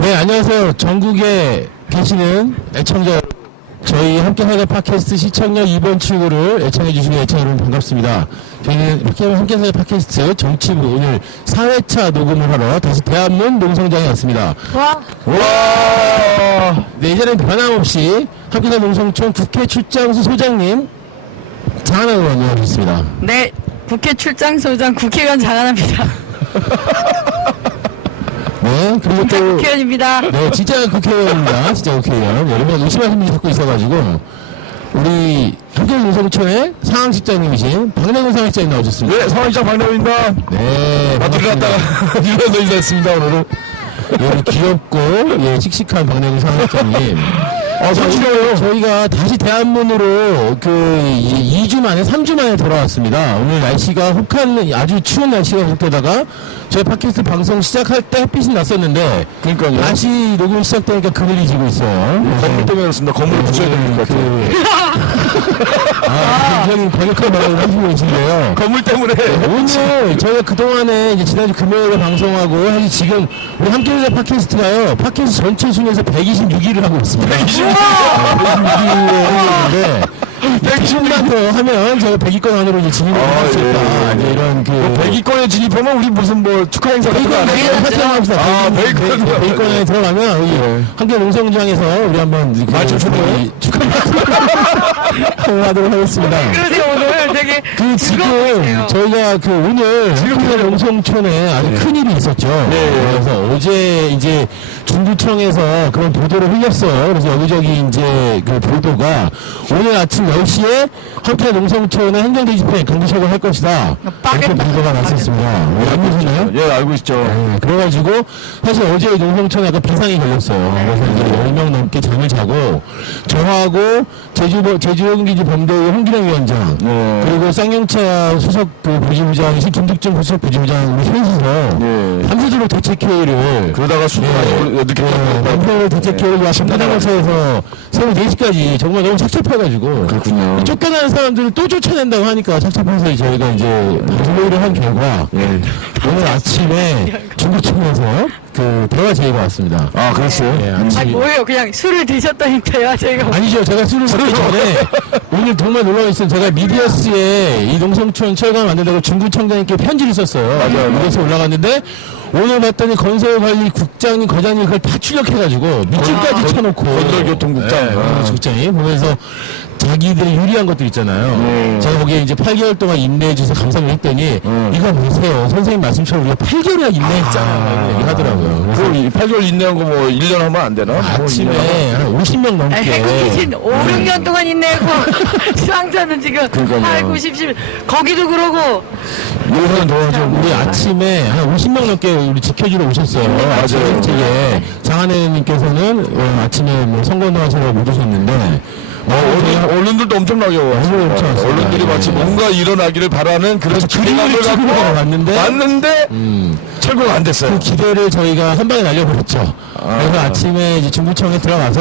네, 안녕하세요. 전국에 계시는 애청자 여러분, 저희 함께사는 팟캐스트 시청률 2번 출구를 애청해주시는 애청자 여러분 반갑습니다. 저희는 함께사는 팟캐스트 정치부 오늘 4회차 녹음을 하러 다시 대한문 농성장에 왔습니다. 와! 네, 이제는 변함없이 함께사는 농성촌 국회 출장소 소장님 장하나 의원 나오셨습니다. 네, 국회 출장소장 국회의원 장하나입니다. 네, 그리고 진짜 또 국회의원입니다. 네, 진짜 국회의원입니다. 진짜 국회의원. 여러분 의심하시는 분이 자꾸 있어가지고 우리 함께사는 농성촌의 상황실장님이신 박래근 상황실장님 나오셨습니다. 네, 상황실장 박래근입니다. 네, 마트를 갔다가 일어서 인사했습니다, 오늘은. 예, 귀엽고 예, 씩씩한 박래근 상황실장님. 사실이에요. 저희가 다시 대한문으로 그 2주 만에 3주 만에 돌아왔습니다. 오늘 날씨가 혹한 아주 추운 날씨가 계속되다가 저희 팟캐스트 방송 시작할 때 햇빛이 났었는데 그러니까요. 다시 녹음 시작되니까 그늘이 지고 있어요. 건물 때문에 그렇습니다. 건물을 붙여야 될 것 같아요. 굉장히 과격한 말을 하시고 계신데요. 건물 때문에. 오늘 저희가 그동안에 이제 지난주 금요일에 방송하고 사실 지금 우리 함께하는 팟캐스트가요. 팟캐스트 전체 순위에서 126위를 하고 있습니다. 126위에 했는데 120만 더 하면 제가 100위권 안으로 이제 진입을 할 수 있다. 이제 이런 그 100위권에 진입하면 우리 무슨 뭐 축하 행사 같은 거 안 해요? 합시다. 아, 100위권. 100위권에 들어가면 여기 함께 농성장에서 우리 한번 축하 하도록 하겠습니다. 그러세요, 오늘 되게. 그 지금 저희가 그 오늘 함께 농성촌에 아주 큰 일이 있었죠. 그래서 어제 이제 중구청에서 그런 보도를 흘렸어요. 그래서 여기저기 이제 그 보도가 오늘 아침 10시에 함께 농성촌의 행정대집회 경비석을 할 것이다. 이렇게 보도가 났었습니다. 알고 계시나요? 예, 알고 있죠. 네, 그래가지고 사실 어제 농성촌에 약간 비상이 걸렸어요. 그래서 이제 10명 넘게 잠을 자고 저하고 제주경기지 범대의 홍기령 위원장 그리고 쌍용차 수석 그 부지부장이신 김득준 수석 부지부장 우리 셋이서 밤새도록 대책회의를 그러다가 술도 많이 늦게 남편을 대책회의를 와서 파당원서에서 새벽 4시까지 정말 너무 착잡해가지고 그렇군요. 쫓겨나는 사람들을 또 쫓아낸다고 하니까 착잡해서 저희가 이제 회의를 한 결과 오늘 아침에 중구청에서 그 대화 제의가 왔습니다. 아, 그랬어요? 예, 아니, 뭐예요? 그냥 술을 드셨다니 대화 제가. 아니죠. 제가 술을 먹기 전에 오늘 정말 놀라운 있어요. 제가 미디어스에 이 농성촌 철강을 만든다고 중구청장님께 편지를 썼어요. 맞아요. 미디어스에 올라갔는데 오늘 봤더니 건설관리국장님, 과장님 그걸 다 출력해가지고 밑줄까지 쳐놓고 건설교통국장. 국장이 보면서 자기들이 유리한 것들 있잖아요. 제가 거기에 이제 8개월 동안 인내해줘서 감사를 했더니 이거 보세요. 선생님 말씀처럼 우리가 8개월이나 인내했잖아요. 얘기하더라고요. 그래서 8개월 인내한 거 뭐 1년 하면 안 되나? 아침에 한 50명 넘게 행진진 5, 6년 동안 인내고 수강자는 지금 그러니까요. 8, 9, 10, 거기도 그러고. 요새는 도와줘. 우리 아침에 한 50명 넘게 우리 지켜주러 오셨어요. 아침에 일찍에 장하네님께서는 아침에 뭐 선거운동 하시라고 못 오셨는데 언론들도 엄청나게 와. 언론들이 마치 뭔가 일어나기를 바라는 그런 기대감을 갖고 왔는데 철거가 안 됐어요. 그 기대를 저희가 한 방에 날려버렸죠. 그래서 아침에 이제 중구청에 들어가서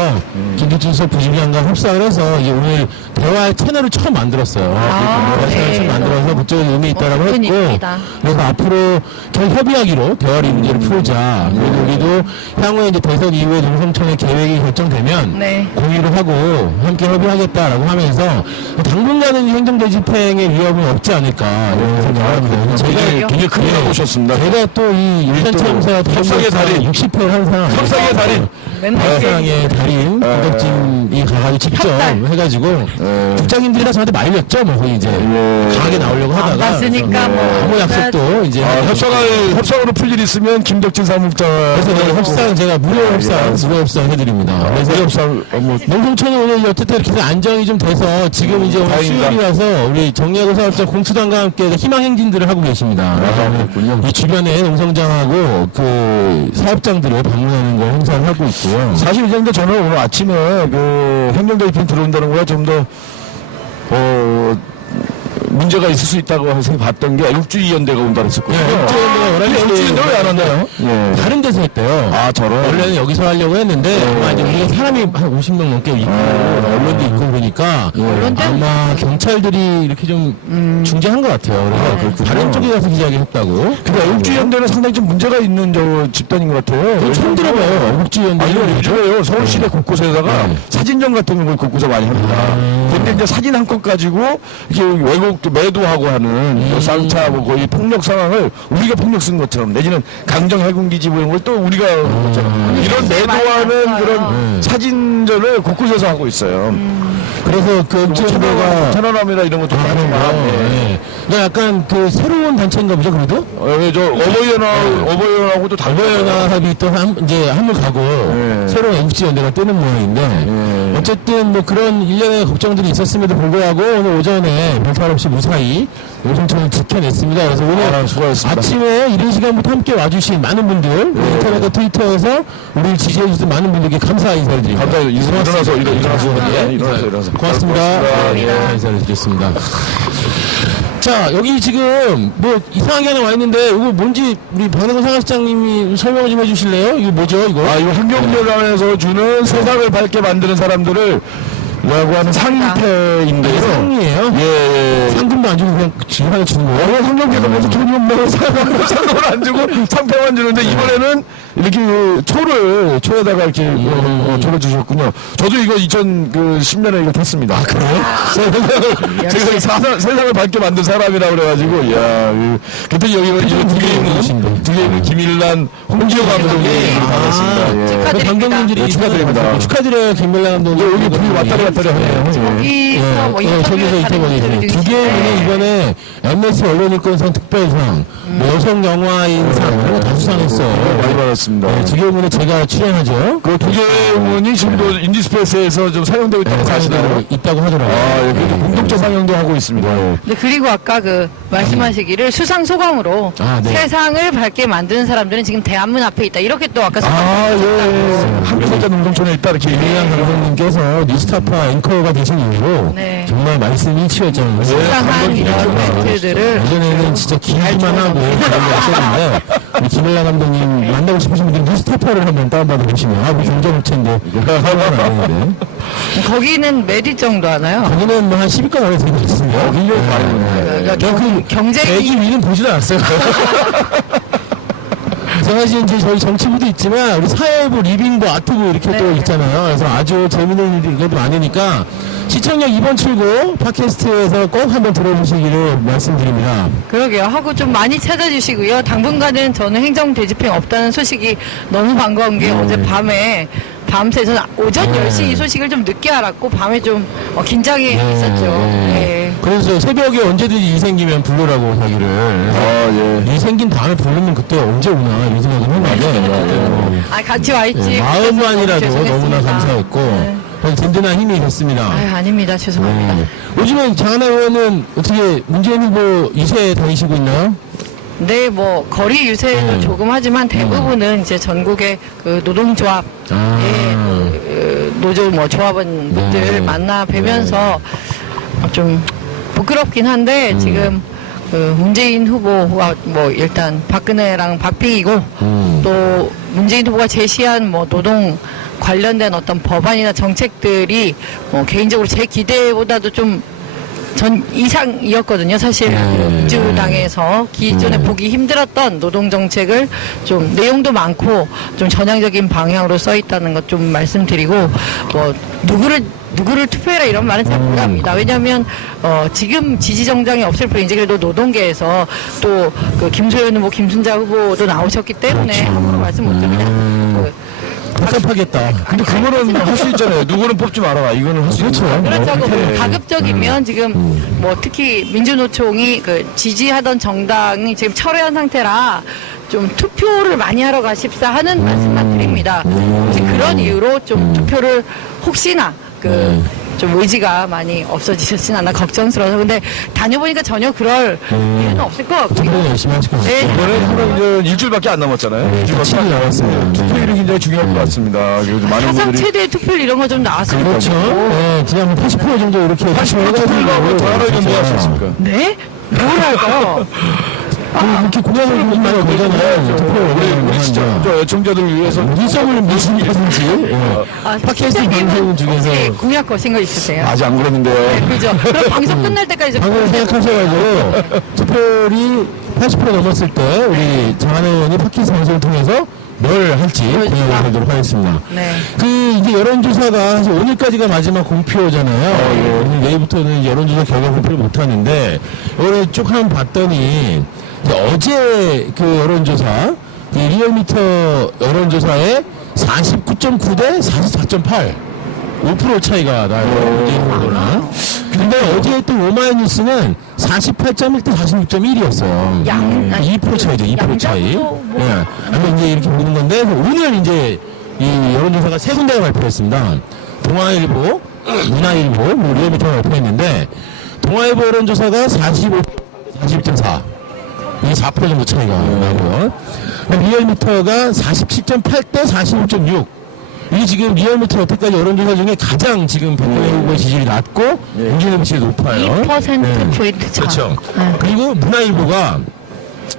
김기춘 수석 부지부장과 협상을 해서 이제 오늘 대화 채널을 처음 만들었어요. 대화 채널을 처음 만들어서 그쪽에 의미 있다라고 했고 일입니다. 그래서 앞으로 결 협의하기로 대화를 문제를 풀자. 그리고 우리도 향후에 이제 대선 이후에 농성촌의 계획이 결정되면 네. 공유를 하고 함께 협의하겠다라고 하면서 당분간은 행정대집행의 위협은 없지 않을까 이런 생각을 합니다. 저희가 굉장히 큰 일 오셨습니다. 제가 또 이 일산청사 협상의 달인 60회 한상 협상의 달인 협상의 달인 국덕진이 가가지고 직접 해가지고 국장님들이랑 저한테 말렸죠. 뭐 거의 이제 강하게 나오려고 안 하다가 봤으니까 뭐. 아무 약속도 이제 협상으로 풀 일 있으면 김덕진 사무국장. 그래서 협상 제가 무료 협상 해드립니다. 그래서 협상 농성촌이 오늘 어쨌든 이렇게 안정이 좀 돼서 지금 이제 오늘 다행이다. 수요일이라서 우리 정리하고 사업자 공수당과 함께 희망 행진들을 하고 계십니다. 이 주변에 농성장하고 그 사업장들을 방문하는 거 행사를 하고 있고요. 사실 근데 저는 오늘 아침에 그 행정대집행 들어온다는 거야 좀 더 문제가 있을 수 있다고 해서 봤던 게 육주위원대가 온다 그랬었거든요. 육주위원대가 왜 안 왔나요? 예. 다른 데서 했대요. 아, 저런. 원래는 여기서 하려고 했는데 아마 이제 우리가 사람이 한 50명 넘게 있고 언론도 있고 그러니까 아마 경찰들이 이렇게 좀 중재한 것 같아요. 그래서 다른 쪽에 가서 기자회견 했다고. 근데 육주위원대는 상당히 좀 문제가 있는 저 집단인 것 같아요. 처음 들어봐요. 국지연대. 요즘에요. 서울시내 곳곳에다가 사진전 같은 걸 곳곳에 많이 합니다. 근데 이제 사진 한 컷 가지고 이렇게 외국 매도하고 하는 또 쌍차 뭐 거의 폭력 상황을 우리가 폭력 쓴 것처럼 내지는 강정 해군기지 뭐 이런 걸 또 우리가 이런 매도하는 그런 사진전을 곳곳에서 하고 있어요. 그래서 그 국지연대가 천안함이나 이런 것도 많이 네. 그러니까 약간 그 새로운 단체인가 보죠, 그래도? 저 어버이연하고도 어버이연합이 또 이제 한물 가고 새로운 MC연대가 뜨는 모양인데 어쨌든 뭐 그런 일련의 걱정들이 있었음에도 불구하고 오늘 오전에 별탈 없이 무사히 오송천을 지켜냈습니다. 그래서 오늘 수고하셨습니다. 아침에 이른 시간부터 함께 와주신 많은 분들 인터넷과 트위터에서 우리를 지지해주신 많은 분들께 감사 인사를 드립니다. 감사합니다. 일어나서. 고맙습니다. 네, 인사를 드렸습니다. 자, 여기 지금 뭐 이상하게 하나 와 있는데 이거 뭔지 우리 박내건 상하시장님이 설명을 좀 해주실래요? 이거 뭐죠, 이거? 이거 환경연합에서 주는 세상을 밝게 만드는 사람들을 라고 하는 상패인데요. 상이에요? 예. 상금도 안 주고 그냥 지원하게 주는 거예요? 환경연합에서 돈이 없나요? 상금을 안 주고 상패만 주는데 이번에는 이렇게 초에다가 이렇게 초를 주셨군요. 저도 이거 2010년에 이거 탔습니다. 그래요? 세상을 밝게 만든 사람이라고 그래가지고, 이야, 그때 여기 두 개 있는 김일란, 홍지호 감독이 받았습니다. 예. 감독님들이 축하드립니다. 축하드려요, 김밀란 감독님. 여기 둘이 왔다리 갔다리 하네요. 저기서 뭐 저기서 인터뷰를 두 개는 이번에 MS 언론인권상 특별상, 뭐 여성 영화인상 이런 거 다 수상했어요. 많이 받았습니다. 네, 두 개문에 제가 출연하죠. 그 두 개문이 지금도 인디스페이스에서 좀 사용되고 있다고 사실은 있다고 하더라고요. 그래도 공동체 상영도 하고 있습니다. 네, 그리고 아까 그 말씀하시기를 수상 소감으로 네. 세상을 밝게 만드는 사람들은 지금 대한문 앞에 있다. 이렇게 또 아까 한국사자 농동촌에 있다 이렇게 김밀란 감독님께서 뉴스타파 앵커가 되신 이후로 네. 정말 말씀이 치였잖아요. 수상한 이런 멘트들을 예전에는 진짜 기기만 하고 그런 거 없었는데 우리 김밀란 감독님 만나고 싶으신 분들 뉴스타파를 한번 다운받아 보시면 우리 경제물체인데 화가 나는데 거기는 몇 위 정도 하나요? 거기는 뭐 한 10위권 안에 들고 있습니다. 그 경제 100위 위는 보지도 않았어요. 사실 이제 저희 정치부도 있지만 우리 사회부, 리빙부, 아트부 이렇게 또 있잖아요. 그래서 아주 재밌는 일이 이것도 많으니까 시청역 2번 출구 팟캐스트에서 꼭 한번 들어보시기를 말씀드립니다. 그러게요. 하고 좀 많이 찾아주시고요. 당분간은 저는 행정대집행 없다는 소식이 너무 반가운 게 어제 밤새 저는 오전 10시 이 소식을 좀 늦게 알았고 밤에 좀 긴장이 있었죠. 네. 그래서 새벽에 언제든지 일 생기면 부르라고 자기를 일 생긴 다음에 부르면 그때 언제 오나 이런 생각을 했는데 같이 와 있지. 마음만이라도 너무나 감사했고 든든한 힘이 됐습니다. 아닙니다. 죄송합니다. 요즘에 장하나 의원은 어떻게 문재인 후보 2세 다니시고 있나요? 네, 뭐 거리 유세도 조금 하지만 대부분은 이제 전국의 그 노동조합, 노조 뭐 조합원들 만나 뵈면서 좀 부끄럽긴 한데 지금 그 문재인 후보와 뭐 일단 박근혜랑 박빙이고 또 문재인 후보가 제시한 뭐 노동 관련된 어떤 법안이나 정책들이 뭐 개인적으로 제 기대보다도 좀 전 이상이었거든요. 사실 민주당에서 기존에 보기 힘들었던 노동정책을 좀 내용도 많고 좀 전향적인 방향으로 써 있다는 것 좀 말씀드리고 뭐 누구를 투표해라 이런 말은 잘 못합니다. 왜냐하면 지금 지지정당이 없을 뿐 이제 그래도 노동계에서 또 그 김소연 후보, 김순자 후보도 나오셨기 때문에 함부로 말씀 못 드립니다. 답답하겠다. 근데 그거는 할 수 있잖아요. 누구는 뽑지 말아라. 이거는 할 수 있죠. 그렇죠. 가급적이면 지금 뭐 특히 민주노총이 그 지지하던 정당이 지금 철회한 상태라 좀 투표를 많이 하러 가십사 하는 말씀만 드립니다. 이제 그런 이유로 좀 투표를 혹시나 그 좀 의지가 많이 없어지셨진 않나 걱정스러워서. 근데 다녀보니까 전혀 그럴 일은 없을 것 같고요. 투표 열심히 하실 것 같아요. 네. 이번에 그럼 이제 일주일밖에 안 남았잖아요. 네, 일주일밖에 며칠이 남았어요. 투표율이 굉장히 중요할 것 같습니다. 그래서 많은 사상 분들이 최대 투표율 이런 거 좀 나왔으면 그렇죠. 좋겠고. 네, 그냥 80% 정도 이렇게 80% 투표율하고 더 하나의 견제할 수 있습니까? 네? 뭐랄까요? 이렇게 공약을 많이 보잖아요. 투표 우리 진짜 저 애청자들을 위해서 눈썹을 무슨다든지 팟캐스트 방송 중에서 공약 거신 거 있으세요? 아직 안 그랬는데요. 네, 그죠. 그럼 방송 끝날 때까지 방금 생각하셔가지고 투표율이 80% 넘었을 때 우리 장하늘 의원이 팟캐스트 방송을 통해서 뭘 할지 공약을 하도록 하겠습니다. 네. 그 이제 여론조사가 사실 오늘까지가 마지막 공표잖아요. 오늘 내일부터는 이제 여론조사 결과 공표를 못 하는데 오늘 쭉 한번 봤더니 이제 어제 그 여론조사 그 리얼미터 여론조사에 49.9 대 44.8 5% 차이가 나요. 문재인 후보랑. 근데 어제 또 오마이뉴스는 48.1 대 46.1이었어요. 2% 차이죠, 2% 차이. 양자구도 뭐. 예. 아마 이제 이렇게 보는 건데, 오늘 이제 이 여론조사가 세 군데가 발표했습니다. 동아일보, 문화일보, 뭐 리얼미터가 발표했는데, 동아일보 여론조사가 45, 41.4. 이게 4% 정도 차이가 나고요. 리얼미터가 47.8 대 45.6. 이게 지금 리얼미터 여태까지 여론조사 중에 가장 지금 박근혜 후보의 지지율이 낮고 문재인 후보 지지율이 높아요. 2%포인트 차. 그렇죠. 네. 그리고 문화일보가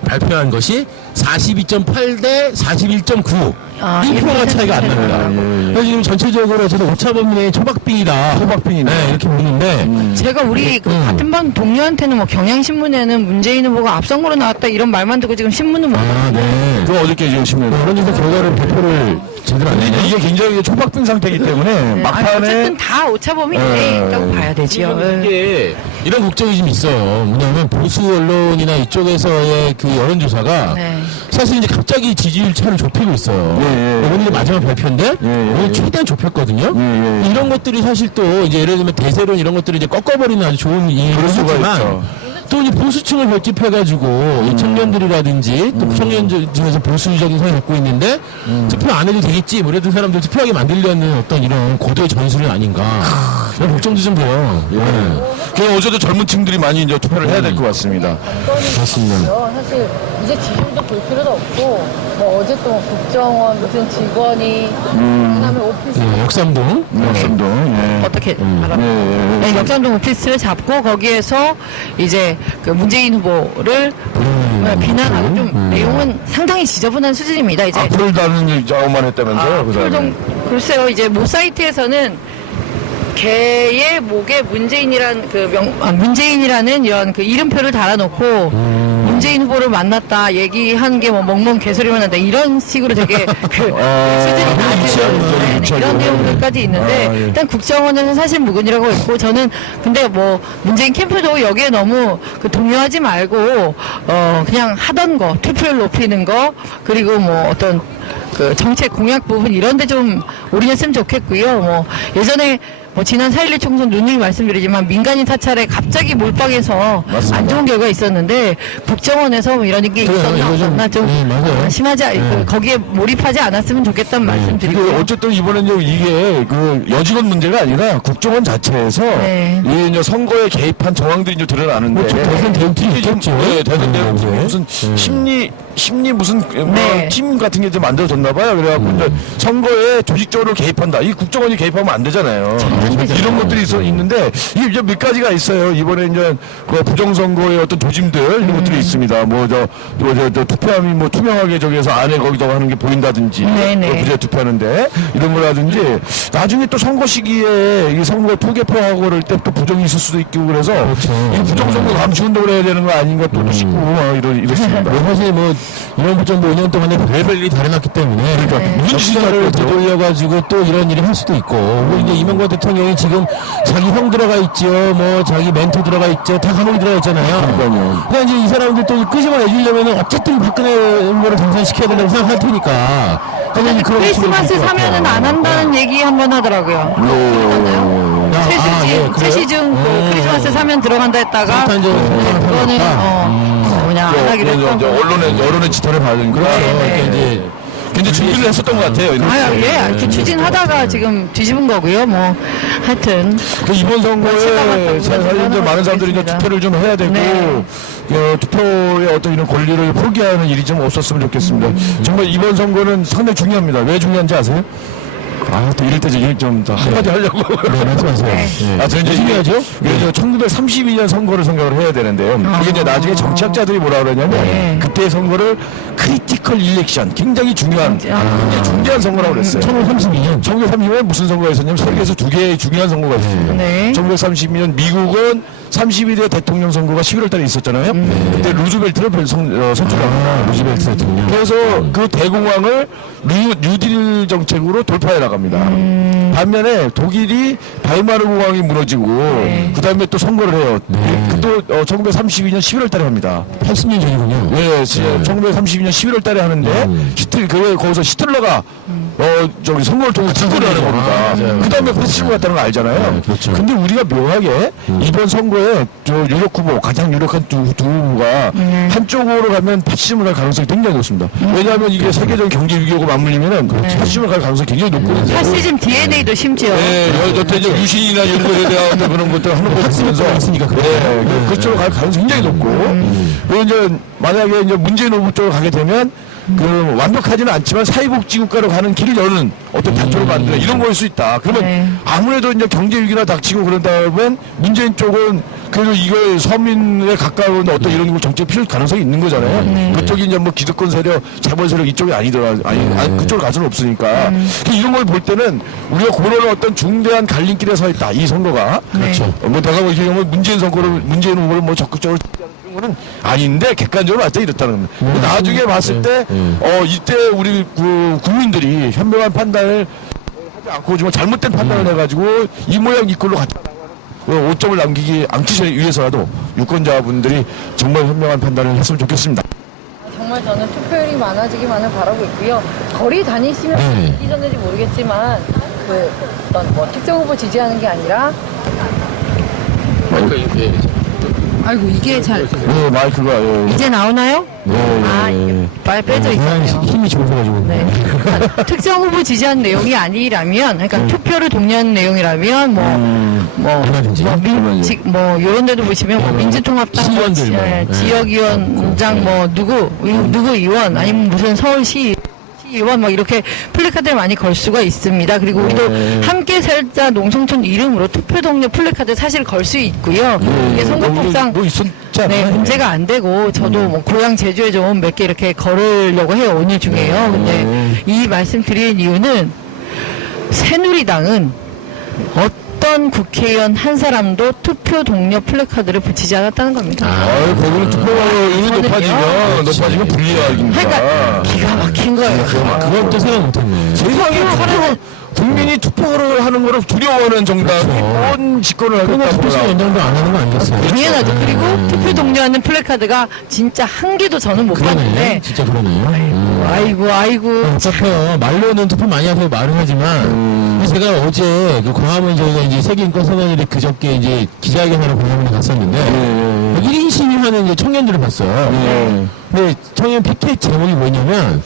발표한 것이 42.8 대 41.9. 1%가 차이가 안 납니다. 그래서 지금 전체적으로 저도 오차범위의 초박빙이다. 초박빙이네. 네, 이렇게 보는데. 제가 우리 그 같은 방 동료한테는 뭐 경향신문에는 문재인 후보가 앞선거로 나왔다 이런 말만 듣고 지금 신문은 못 아, 네. 그럼 어저께 지금 신문 여론조사 결과를 발표를 제대로 안 했네. 이게 굉장히 초박빙 상태이기 때문에 아니, 막판에 어쨌든 다 오차범위 내에 있다고 봐야 되지요. 네. 이게 이런 걱정이 좀 있어요. 뭐냐면 보수 언론이나 이쪽에서의 그 여론조사가 네. 사실 이제 갑자기 지지율 차를 좁히고 있어요. 오늘 마지막 발표인데 오늘 최대한 좁혔거든요. 이런 것들이 사실 또 이제 예를 들면 대세론 이런 것들을 이제 꺾어버리는 아주 좋은 그럴 수가 일이지만 있죠. 또 이제 보수층을 결집해가지고 이 청년들이라든지 또 청년 중에서 보수적인 성향을 갖고 있는데 투표 안 해도 되겠지, 뭐 이런 사람들 투표하게 만들려는 어떤 이런 고도의 전술은 아닌가 이런 걱정도 좀 돼요. 그냥 어제도 젊은 층들이 많이 이제 투표를 해야 될 것 같습니다. 맞습니다. 사실 이제 지지율도 볼 필요도 없고 뭐 어제 또 국정원 무슨 직원이 그다음에 오피스 네, 역삼동. 역삼동. 어떻게 알아요? 네, 역삼동 오피스를 잡고 거기에서 이제 그 문재인 후보를 비난하고 좀 내용은 상당히 지저분한 수준입니다. 이제 앞을 다는 자오만 했다면서요? 그 사람이. 글쎄요, 이제 모 사이트에서는 개의 목에 문재인이란 문재인이라는 이런 그 이름표를 달아놓고 문재인 후보를 만났다 얘기한 게 뭐 멍멍 개소리만 한다 이런 식으로 되게 그 수준이 낮은 이런 내용들까지 있는데 일단 국정원에서 사실 무근이라고 있고 저는 근데 뭐 문재인 캠프도 여기에 너무 그 동요하지 말고 그냥 하던 거 투표율 높이는 거 그리고 뭐 어떤 그 정책 공약 부분 이런데 좀 올인했으면 좋겠고요. 뭐 예전에 뭐 지난 4.11 총선 누누이 말씀드리지만 민간인 사찰에 갑자기 몰빵해서 맞습니다. 안 좋은 결과가 있었는데 국정원에서 뭐 이런 게 그래요, 있었나 이거 좀, 없었나 좀 네, 맞아요. 심하지 않고 거기에 몰입하지 않았으면 좋겠다는 말씀 그 드리고요. 어쨌든 이번엔 이게 그 여직원 문제가 아니라 국정원 자체에서 네. 이 이제 선거에 개입한 정황들이 이제 드러나는데 그렇죠. 대선 대응팀이 있겠죠. 네, 대선 대응팀 네. 무슨 심리 무슨 네. 팀 같은 게 좀 만들어졌나 봐요. 그래갖고 이제 선거에 조직적으로 개입한다. 이 국정원이 개입하면 안 되잖아요. 이런 것들이 있는데 이게 이제 몇 가지가 있어요. 이번에 이제 그 부정선거의 어떤 조짐들 이런 것들이 있습니다. 뭐 저 투표함이 뭐 투명하게 저기에서 안에 거기다가 하는 게 보인다든지 네네. 부재 투표하는데 이런 거라든지 나중에 또 선거 시기에 이 선거 투개표하고 그럴 때 또 부정이 있을 수도 있고 그래서 이 부정선거 감시 운동을 해야 되는 거 아닌가 또 싶고 이렇습니다. 뭐 사실 뭐 이런 부정부 5년 동안에 별별 일이 다 일어났기 때문에 그러니까 무슨 시절을 되돌려가지고 또 이런 일을 할 수도 있고 뭐 이제 이명박 대통령이 지금 자기 형 들어가 있죠, 뭐 자기 멘토 들어가 있죠, 다 감옥에 들어가 있잖아요. 그러니까 이제 이 사람들 또 끄집어내주려면 어쨌든 박근혜 후보를 당선시켜야 된다고 생각할 테니까. 그러니까 그런 크리스마스 식으로 사면은 안 한다는 얘기 한번 하더라고요. 최시중 그 크리스마스 사면 들어간다 했다가 그거는 뭐냐 안 하기로 했던 거. 언론의 지탄을 받은 거죠. 그러니까 이제 굉장히 이제 준비를 했었던 것 같아요. 이렇게 추진하다가 지금 뒤집은 거고요. 뭐 하여튼 그 이번 선거에 체감했다고 사실 이제 많은 사람들이 이제 생각하겠습니다. 투표를 좀 해야 되고 네. 투표의 어떤 이런 권리를 포기하는 일이 좀 없었으면 좋겠습니다. 정말 이번 선거는 상당히 중요합니다. 왜 중요한지 아세요? 또 이럴 때 좀 더 한마디 하려고. 네, 말씀하세요. 네. 저는 이제 중요하죠? 1932년 선거를 생각을 해야 되는데요. 이게 이제 나중에 정치학자들이 뭐라 그러냐면 네. 그때의 선거를 크리티컬 일렉션, 굉장히 중요한, 굉장히 중대한 선거라고 그랬어요. 1932년. 1932년에 무슨 선거가 있었냐면 세계에서 두 개의 중요한 선거가 있었습니다. 네. 1932년 미국은 32대 대통령 선거가 11월 달에 있었잖아요. 그때 루즈벨트를 선출합니다. 루즈벨트 대통령. 그래서 그 대공황을 뉴딜 정책으로 돌파해 나갑니다. 반면에 독일이 바이마르 공항이 무너지고 그 다음에 또 선거를 해요. 또 1932년 11월 달에 합니다. 80년 전이군요. 네, 1932년 11월 달에 하는데 거기서 히틀러가 선거를 통해서 투표를 하는 겁니다. 그 다음에 패시브 갔다는 거 알잖아요. 네, 그렇죠. 근데 우리가 묘하게 이번 선거에 유력 후보, 가장 유력한 두 후보가 한쪽으로 가면 패시즘을 갈 가능성이 굉장히 높습니다. 왜냐하면 이게 세계적인 경제 위기하고 맞물리면은 패시즘을 갈 가능성이 굉장히 높거든요. 파시즘 DNA도 심지어 여태 이제 유신이나 이런 거에 대한 그런 것들 하는 거 보면서 있으니까 그쪽으로 갈 가능성이 굉장히 높고 그리고 이제 만약에 이제 문재인 후보 쪽으로 가게 되면 그 완벽하지는 않지만 사회복지국가로 가는 길을 여는 어떤 단초를 만드는 이런 거일 수 있다. 그러면 네. 아무래도 이제 경제 위기나 닥치고 그런 다음엔 문재인 쪽은 그래도 이걸 서민에 가까운 어떤 이런 걸 정책 필요할 가능성이 있는 거잖아요. 그쪽이 이제 뭐 기득권 세력, 재벌 세력 이쪽이 아니더라, 그쪽으로 갈 수는 없으니까. 이런 걸 볼 때는 우리가 그런 어떤 중대한 갈림길에 서 있다. 이 선거가. 그렇죠. 뭐 내가 뭐 이렇게 문재인 후보를 뭐 적극적으로 는 아닌데 객관적으로 봤을 때 이렇다는 겁니다. 나중에 봤을 때 이때 우리 국민들이 현명한 판단을 하지 않고 좀 잘못된 판단을 해가지고 이 모양 이 꼴로 갔다 5점을 남기기 않기 위해서라도 유권자분들이 정말 현명한 판단을 했으면 좋겠습니다. 정말 저는 투표율이 많아지기만을 바라고 있고요. 거리 다니시면 이전인지 모르겠지만 그 어떤 뭐 특정 후보 지지하는 게 아니라 아이고 이게 잘 네, 마이크가 이제 나오나요? 네. 빨리 빼져 있어요. 힘이 좋으셔가지고. 네. 그러니까 특정 후보 지지하는 내용이 아니라면, 그러니까 투표를 독려하는 내용이라면, 얼마든지. 뭐, 요런 데도 보시면, 뭐 민주통합당, 시의원들 뭐. 지역위원장, 누구 의원, 아니면 무슨 서울시, 의원 뭐 이렇게 플래카드를 많이 걸 수가 있습니다. 그리고 우리도 함께 살자 농성촌 이름으로 투표 동료 플래카드 사실 걸 수 있고요. 이게 선거법상 뭐 있었지 않아요? 문제가 안 되고 저도 뭐 고향 제주에 좀 몇 개 이렇게 걸으려고 해요. 오늘 중에요. 근데 이 말씀 드리는 이유는 새누리당은 어떤 국회의원 한 사람도 투표 동료 플래카드를 붙이지 않았다는 겁니다. 거기는 투표율이 높아지면 불리하기니까. 그러니까 기가 막힌 거예요. 그건 또 생각 못했네. 세상에 국민이 투표를 하는 거를 두려워하는 정당이 뭔 집권을 그러면 하겠다고 투표시 연장도 안 하는 거 아니겠어요? 당연하죠. 그리고 투표 동료하는 플래카드가 진짜 한 개도 저는 못 그러네. 봤는데 진짜 그러네. 아이고 답답해요. 말로는 투표 많이 하세요. 말은 하지만 제가 어제 그 광화문 저희가 이제 세계인권선언일에 그저께 이제 기자회견하러 광화문에 갔었는데 1인 시위하는 이제 청년들을 봤어요. 근데 청년 피켓 제목이 뭐냐면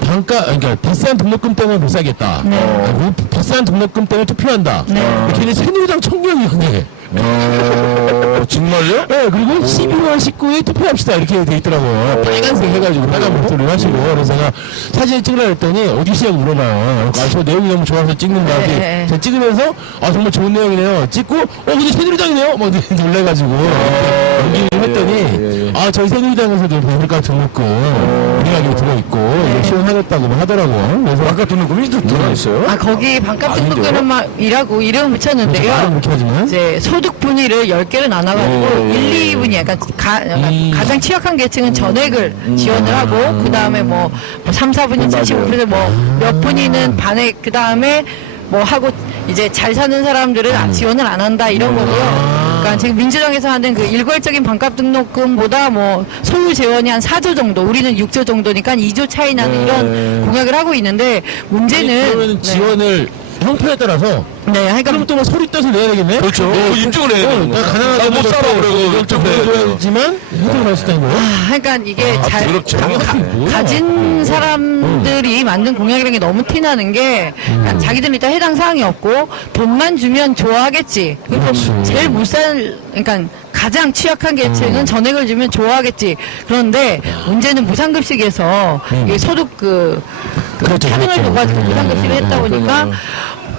그러니까 비싼 등록금 때문에 못 사겠다. 비싼 등록금 때문에 투표한다. 걔네 새누리당 청년위원회. 정말요? 네, 그리고 12월 19일 투표합시다. 이렇게 돼 있더라고요. 빨간색 해가지고, 빨간 목도리를 하시고. 그래서 제가 사진을 찍으라 했더니, 어디 시냐고 물어봐요. 저 내용이 너무 좋아서 찍는다. 네. 제가 찍으면서, 정말 좋은 내용이네요. 찍고, 근데 새누리당이네요? 막 놀래가지고. 연기를 했더니, 저희 새누리당에서도 배물가 등록금, 우리나라에 들어있고, 이거 시원하겠다고 하더라고요. 그래서. 아까 등록금이 들어있어요? 거기 반값 등록금이라고 이름을 붙였는데요. 말은 그렇게 하지만. 이제 소득 분위를 10개로 나눠가지고 1, 2분이 약간 가장 취약한 계층은 전액을 지원을 하고 그 다음에 뭐 3, 4분이 75% 몇 분위는 반액 그 다음에 뭐 하고 이제 잘 사는 사람들은 지원을 안 한다 이런 거고요. 그러니까 지금 민주당에서 하는 그 일괄적인 반값 등록금보다 뭐 소유 재원이 한 4조 정도, 우리는 6조 정도니까 2조 차이 나는 이런 공약을 하고 있는데 문제는 그러면 지원을 형편에 따라서 네, 그럼 그러니까 또 뭐 소리 떠서 내야 되겠네? 그렇죠. 그 입증을 해야 되는 나 거야. 가난하다고 못 살아 그러고 좀 보여줘야지만 혜택을 할 수 있다는 거예요? 그러니까 이게 잘 그렇죠. 가진 사람들이 만든 공약이라는 게 너무 티나는 게 그러니까 자기들은 일단 해당 사항이 없고 돈만 주면 좋아하겠지. 그리고 그렇지. 제일 못 살, 그러니까 가장 취약한 계층은 전액을 주면 좋아하겠지. 그런데 문제는 무상급식에서 이게 소득 그렇죠, 차등을 그렇죠. 줘가지고 무상급식을 했다 보니까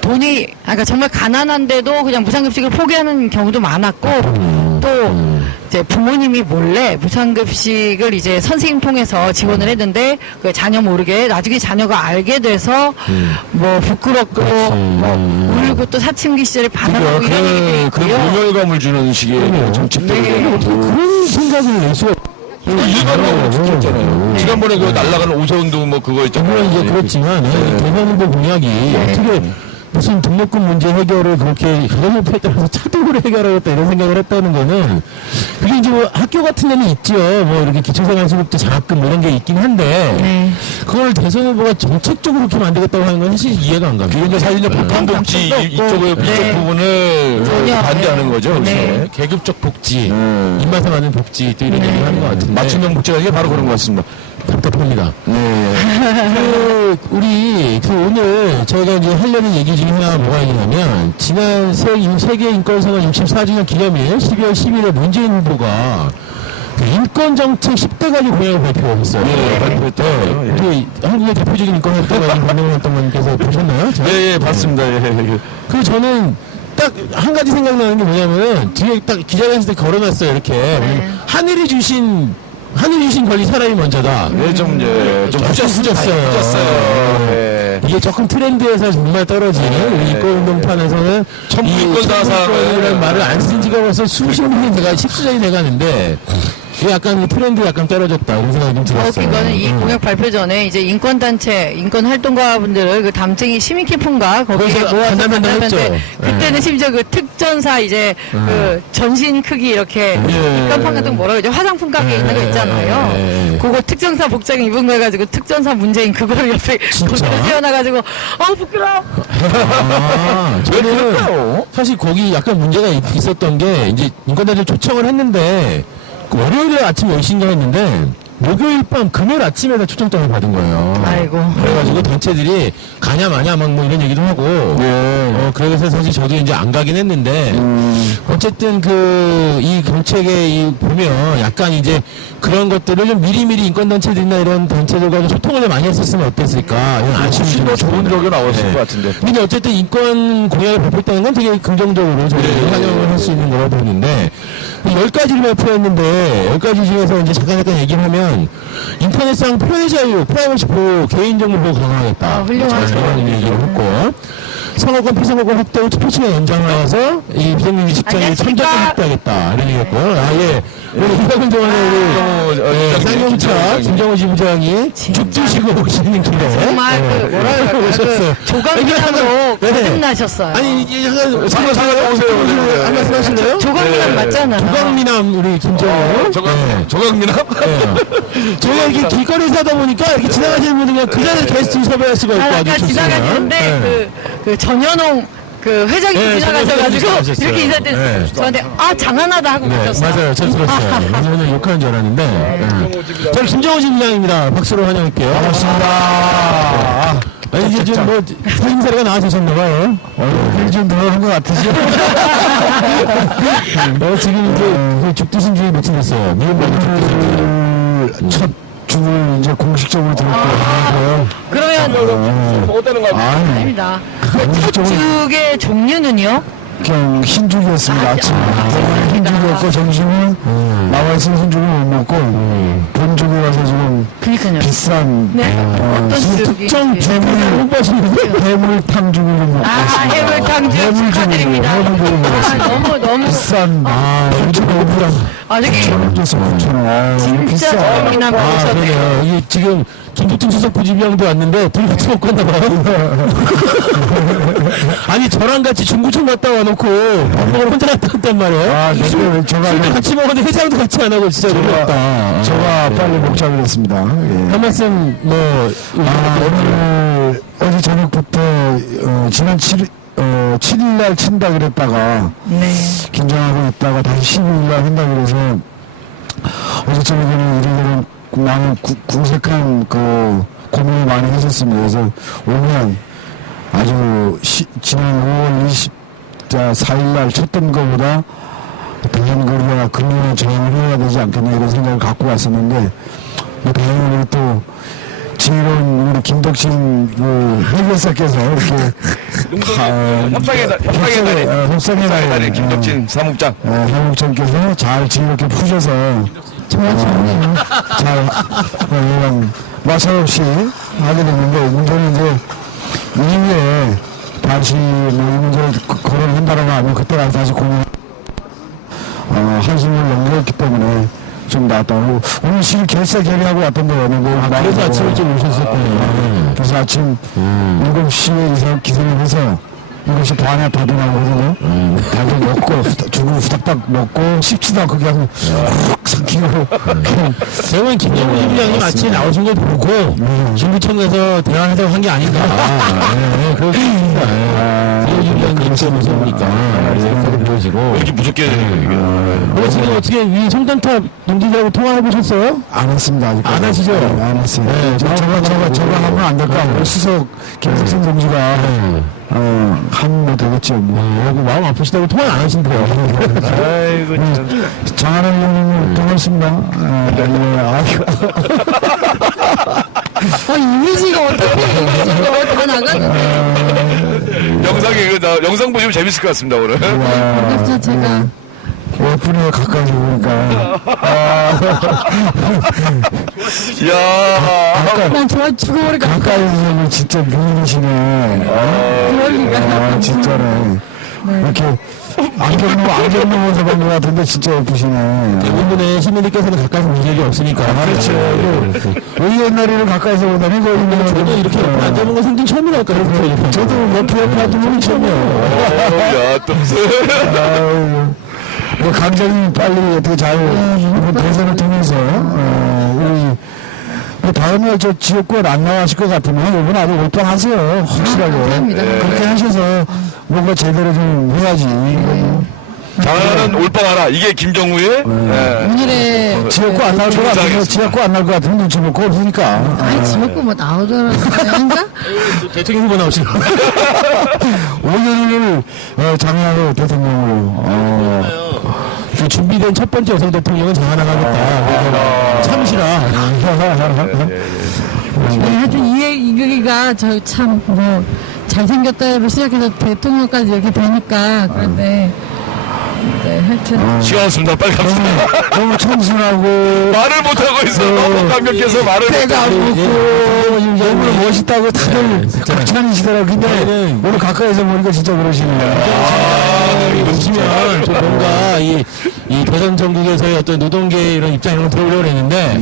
돈이, 그러니까 정말 가난한데도 그냥 무상급식을 포기하는 경우도 많았고, 또, 이제 부모님이 몰래 무상급식을 이제 선생님 통해서 지원을 했는데, 그 자녀 모르게 나중에 자녀가 알게 돼서, 뭐, 부끄럽고, 뭐, 울고 또 사춘기 시절에 받아가고 이런 얘기들이 그 있고요. 모멸감을 주는 식의 정책들이 네. 어떻게 그런 생각을 낼 수가 일반적으로 시켰잖아요. 지난번에 그 날아가는 오세훈도 뭐 그거 물론 있잖아요. 이제 그렇지만 대선 후보 공약이 어떻게 무슨 등록금 문제 해결을 그렇게 가정형편에 따라서 차등으로 해결하겠다 이런 생각을 했다는 거는 그게 이제 뭐 학교 같은 데는 있죠. 뭐 이렇게 기초생활수급제 장학금 뭐 이런 게 있긴 한데 네. 그걸 대선 후보가 정책적으로 그렇게 만들겠다고 하는 건 사실 이해가 안 갑니다. 그게 이제 사실 이제 복합복지 이쪽 네. 부분을 전혀, 반대하는 네. 거죠. 네. 그렇죠? 계급적 복지, 입맛에 맞는 복지 또 이런 얘기를 하는 것 같은데 맞춤형 복지가 이게 바로 그런 것 같습니다. 답답합니다. 네. 우리 오늘 저희가 이제 하려는 얘기 중에 하나가 뭐가 있냐면 지난 세계 인권선언 64주년 기념일 12월 10일에 문재인 후보가 그 인권정책 10대 가지 공약을 발표했어요. 네, 발표했대요. 예. 우리 한국의 대표적인 인권활동가인 박명훈 활동가님께서 보셨나요? 예, 봤습니다. 예. 그 저는 딱 한 가지 생각나는 게 뭐냐면은 뒤에 딱 기자회견에서 걸어놨어요. 이렇게 하늘이 주신 권리 사람이 먼저다. 네, 좀 후졌어요. 예. 이게 조금 트렌드에서 정말 떨어진 우리 인권운동판에서는 천부인권 이라는 말을 안 쓴 지가 벌써 수십 년이 돼가 십수년이 돼가는데 이게 약간 트렌드 약간 떨어졌다 이런 생각이 좀 들었어요. 이거는 이 공약 발표 전에 이제 인권단체, 인권활동가분들을 그 담쟁이 시민 캠프인가 거기에 거기서 모아서 간담회를 했죠. 간담회인데 그때는 네. 심지어 그 특전사 이제 그 전신 크기 이렇게 입간판 같은 거 뭐라 그러죠? 화장품 가게 있는 거 있잖아요. 네. 그거 특전사 복장 입은 거 해가지고 특전사 문재인 그걸 옆에 진짜? 그대로 세워놔가지고 부끄러워. 저는 사실 거기 약간 문제가 있었던 게 이제 인권단체 초청을 했는데 그 월요일에 아침 10시인가 했는데 목요일 밤 금요일 아침에 다 초청장을 받은 거예요. 아이고. 그래가지고 단체들이 가냐 마냐 막 뭐 이런 얘기도 하고 그래서 사실 저도 이제 안 가긴 했는데 어쨌든 이 정책에 보면 약간 이제 그런 것들을 좀 미리미리 인권단체들이나 이런 단체들과 좀 소통을 좀 많이 했었으면 어땠을까 이런 아쉬움이 훨씬 더 좀 좋은 있어요. 적이 나왔을 것 같은데. 근데 어쨌든 인권 공약을 발표했다는 건 되게 긍정적으로 저희가 환영을 할 수 있는 거라고 보는데 10가지를 발표했는데 10가지 중에서 이제 잠깐 얘기를 하면 인터넷상 표현의 자유, 프라이버시 보호, 개인정보 보호 강화하겠다. 훌륭하죠. 이런 얘기를 했고 선거권, 피선거권 확대 후 투표시간 연장하여서 이 비정규직 직장인 안녕하십니까? 참작권 확대하겠다. 이런 얘기했고 우리 이사군정원의 우리 쌍용차 김정호 지부장이 죽드시고 오시는 길에 정말 뭐라 그럴까요? 오셨어요. 조각미남으로 네. 거듭나셨어요. 아니 이게 잠깐 오세요. 한 말씀 하실래요? 조각미남 맞잖아. 조각미남 우리 김정호. 조각미남? 저희가 이렇게 길거리에서 하다 보니까 이렇게 지나가시는 분들 그냥 그 자리에 게스트 섭외할 수가 있고 아주 아까 좋습니다. 지나갔는데 그 전현홍 그 회장이 네, 지나가셔가지고 지나가셨어요. 이렇게 인사할 때 네. 저한테 장난하다 하고 네, 가셨어요. 맞아요. 잘 들었어요. 오늘 욕하는 줄 알았는데. 네. 저는 김정호 지부장입니다. 박수로 환영할게요. 반갑습니다. 아니, 이제 좀 뭐, 사진사례가 나와주셨나봐요. 좀 늘어난 것 같으시죠? 지금 이제 죽드신 지 며칠 됐어요. 미얀마에 첫 죽을 이제 공식적으로 들었고요. 그러면 어때는 거 아닙니다. 특죽의 종류는요? 그냥 흰죽이었습니다. 아침에 흰죽이었고 점심은 나와있으면 흰죽을 못 먹고 본죽이라서 지금 그니까요. 비싼 네. 어떤 죽이? 특정 괴물 홍보하시는데? 해물탕죽을 좀 먹고 있습니다. 해물탕죽 축하드립니다. 해물죽을 먹었습니다. 너무 비싼 엄청 억울한 저기 9,000원에서 9,000원. 진짜 비싸. 조각미남 오셨네요. 그러네요. 이게 지금 김부통 수석 부지부장도 왔는데 둘이 같이 먹고 왔나봐요. 아니 저랑 같이 중구청 갔다 와놓고 밥 먹으러 혼자 갔다 왔단 말이에요. 근데 술도 같이 먹었는데 해장도 같이 안 하고 진짜 너무했다. 제가 빨리 먹자고 그랬습니다. 예. 한 말씀 뭐 오늘 어제 저녁부터 지난 7일 날 친다 그랬다가 네. 긴장하고 있다가 다시 12일 날 한다 그래서 어제 저녁에는 이런저런 많은 궁색한 그 고민을 많이 했었습니다. 그래서 오면 아주 지난 5월 24일 날 쳤던 것보다 다른 거리가 근육을 저항을 해야 되지 않겠나 이런 생각을 갖고 왔었는데 뭐 다행히 또 지혜로운 우리 김덕진 그 해결사께서 이렇게 협상의 날 김덕진 사무장. 사무장께서 잘 지혜롭게 푸셔서 정말 좋네요. 잘 마찰 없이 하게 됐는데 문제는 이제 이후에 다시 뭐 이 문제를 거론한다라고 하면 그때 가서 다시 공연 한숨을 넘겼기 때문에 좀 낫다고 오늘 실 결사 결의하고 왔던데요. 그래서 아침에 일찍 오셨었군요. 그래서 아침 7시에 이상 기상을 해서 7시 반에 밥이 나오거든요. 밥을 먹고 죽을 후닥닥 먹고 씹지도 않고 그냥 훅 삼키고 제가 김영우 팀장님 아침에 나오신 걸 보고 중구청에서 대화해서 한 게 아닌가. 그렇습니다. 김영우 팀장님 입장에서 보니까 이렇게 보여지고. 왜 이렇게 무섭게. 그래서 지금 어떻게 위 송단탑 동지들하고 통화해 보셨어요? 안 했습니다. 아직 안 하시죠? 네, 안 했어요. 네, 저거 하면 안 될까? 수석 김석진 동지가 하면 되겠죠. 뭐 마음 아프시다고 통화 안 하신대요. 아이고, 참. 장하는 형님 고맙습니다. 이미지가 어떻게 이미지가 다 나가는데. 영상에, 영상 보시면 재밌을 것 같습니다, 오늘. 그래서 제가 예쁘네요. 가까이 보니까. 이야. 난 좋아 죽어버릴 것 같아. 가까이서 보면 진짜 미인이시네. 그럴 리가. 진짜네. 이렇게 안경 넘어서 본 것 같은데 진짜 예쁘시네. 대부분의 시민들께서는 가까이서 본 적이 없으니까. 그렇죠. 우리 옛날에는 가까이서 보다니 저도 이렇게 옆에 앉아본 건 생전 처음이랄까요. 저도 옆에 앉아보는 처음이에요. 야, 또 무슨. 뭐 강장님 빨리 어떻게 잘 이번 대선을 통해서 우리 다음에 저 지역구에 안 나가실 것 같으면 이번 아주 올빵하세요. 확실하게 그렇게 하셔서 뭔가 제대로 좀 해야지. 장하는 올빵하라. 이게 김정우의. 네. 오늘의 지역구 안 나올 것 같으면 지역구 안 나올 것 같으면 눈치 볼 거 없으니까. 아니 지역구 뭐 나오더라고요. 아닌가? 대통령 후보 나오시고. 5년을 장하로 대통령으로. 그 준비된 첫 번째 여성 대통령은 장하나가겠다. 참시라. 하여튼 이규기가 저 참 뭐 잘생겼다로 시작해서 대통령까지 이렇게 되니까 그런데 네, 하여튼 시간 없습니다. 빨리 갑시다. 너무 청순하고 말을 못하고 있어. 너무 감격해서 말을 때가 안 못하고. 붙고 너무 멋있다고 다들 극찬이시더라고요. 근데 오늘 가까이서 보니까 진짜 그러시네요. 보시면 좀 뭔가 이 대선 전국에서의 어떤 노동계의 이런 입장 이런 걸 들어오려고 했는데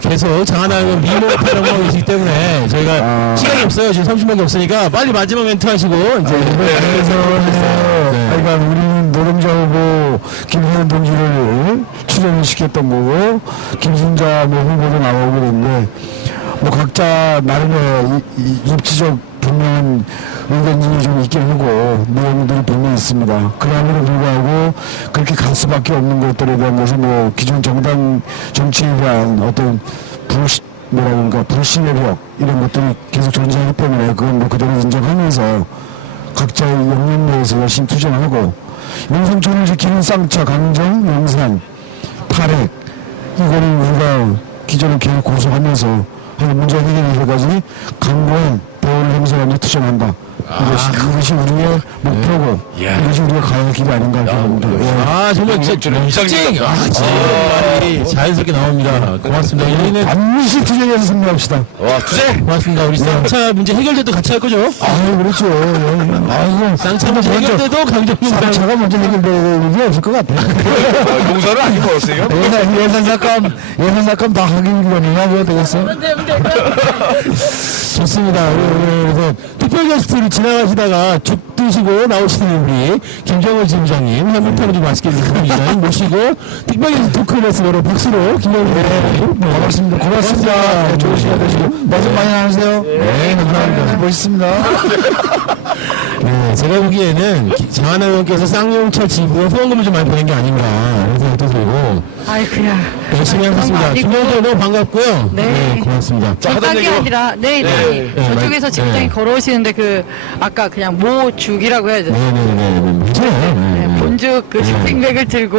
계속 장하나는 미모 촬영하고 계시기 때문에 저희가 시간이 없어요. 지금 30분밖에 없으니까 빨리 마지막 멘트 하시고 이제 그래서 그러니까 우리는 노동자 후보 김수현 동지를 출연을 시켰던 거고 김순자 뭐 후보도 나오고 그랬는데 뭐 각자 나름의 입지적 분명한 의견이 좀 있긴 하고 내용들이 분명히 있습니다. 그럼에도 불구하고 그렇게 갈 수밖에 없는 것들에 대한 것은 뭐 기존 정당 정치에 대한 어떤 불신의 벽 이런 것들이 계속 존재하기 때문에 그건 뭐 그대로 인정하면서 각자의 역량 내에서 열심히 투쟁하고 영성촌을 지키는 쌍차, 강정, 영산, 탈핵 이거를 우리가 기존의 계획 고수하면서 문제 해결에서까지 강고한 대우를 형성하며 투쟁한다. 이것이 우리의 목표고 이것이 우리가 가야 할 길이 아닌가 생각합니다. 정말 진짜 이상적이다. 말이 자연스럽게 나옵니다. 고맙습니다. 우리는 반드시 투쟁해서 승리합시다. 와, 투쟁! 고맙습니다. 우리 쌍차 문제 해결돼도 같이 할 거죠? 그렇죠. 아이고, 쌍차 문제 해결돼도 강정님 쌍차가 먼저 해결될 일이 없을 것 같아. 용사는 아닌 것 같으니까. 예산 삭감 다 하기 위해야 뭐 되겠어? 좋습니다. 그래서 특별 게스트 지나가시다가 죽 드시고 나오시는 우리 김정을 지부장님, 해물탕을 좀 맛있게 드시는 기자님 모시고 특별히 토크레스로 박수로 김정을 지부장님 반갑습니다. 고맙습니다. 네, 좋은 시간 되시고 말씀 많이 나누세요. 네, 감사합니다. 멋있습니다. 네, 제가 보기에는 장하나 의원께서 쌍용차 지부에 후원금을 좀 많이 보낸 게 아닌가 이런 생각도 들고 아이쿠야. 열심히 하겠습니다. 김정을 너무 반갑고요. 네. 고맙습니다. 자, 하던 딱이 얘기로. 아니라 저쪽에서 지부장이 걸어오시는데 그 아까 그냥 모죽이라고 해야 되나? 네네네. 괜찮아요. 본죽 그 쇼핑백을 들고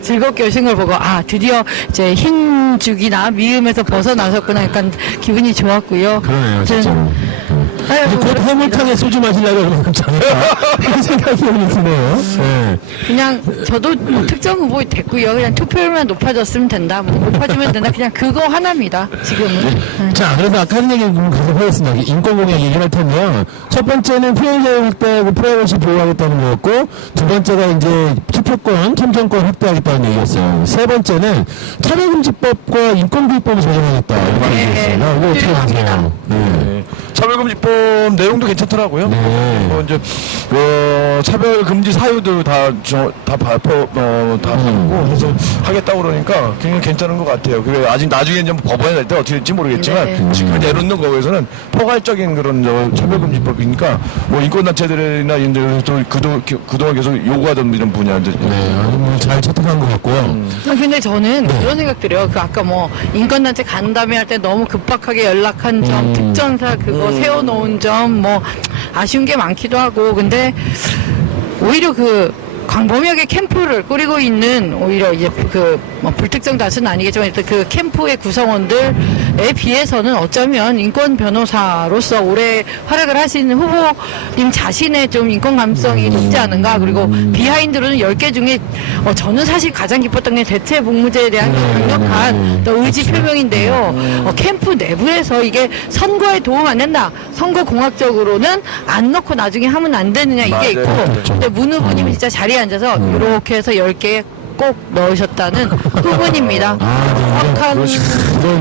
즐겁게 오신 걸 보고 아 드디어 이제 흰 죽이나 미음에서 벗어나셨구나 약간 기분이 좋았고요. 그러네요, 진짜. 아유, 이제 곧 그렇습니다. 해물탕에 소주 마시려고 그러면 괜찮을까? 그런 생각이 드네요. 네. 그냥 저도 뭐 특정 후보 됐고요. 그냥 투표율만 높아졌으면 된다. 뭐 높아지면 된다. 그냥 그거 하나입니다. 지금은. 네. 자, 그래서 아까 한 얘기 좀 계속 하겠습니다. 인권공약 얘기를 할 텐데요. 첫 번째는 표현자유 확대하고 프라이버시 보호하겠다는 거였고, 두 번째가 이제 투표권, 참정권 확대하겠다는 얘기였어요. 세 번째는 차별금지법과 인권교육법을 제정하겠다. 이런 말이 있었습니다. 이거 어떻게 보세요? 네. 차별금지법 내용도 괜찮더라고요. 네. 뭐 이제 차별금지 사유도 다 발표 다 받고 해서 하겠다고 그러니까 굉장히 괜찮은 것 같아요. 그래 아직 나중에 이제 법원에 낼 때 어떻게 될지 모르겠지만 네. 지금 내놓는 거에서는 포괄적인 그런 차별금지법이니까 뭐 인권단체들이나 이런 또 그동안 계속 요구하던 이런 분야들. 네, 아주 뭐잘 채택한 것 같고요. 근데 저는 그런 생각 들어요. 그 아까 뭐 인권단체 간담회 할 때 너무 급박하게 연락한 점, 특전사 그거 세워놓은 점, 뭐 아쉬운 게 많기도 하고, 근데 오히려 그 광범위하게 캠프를 꾸리고 있는 오히려 이제 뭐 불특정 다수는 아니겠지만 일단 그 캠프의 구성원들에 비해서는 어쩌면 인권 변호사로서 오래 활약을 하시는 후보님 자신의 좀 인권 감성이 높지 않은가. 그리고 비하인드로는 10개 중에 저는 사실 가장 기뻤던 게 대체 복무제에 대한 강력한 또 의지 표명인데요. 캠프 내부에서 이게 선거에 도움 안 된다. 선거 공학적으로는 안 넣고 나중에 하면 안 되느냐 이게 맞아요. 있고. 근데 문 후보님이 진짜 자리에 앉아서 이렇게 해서 10개 꼭 넣으셨다는 후보입니다. 정확한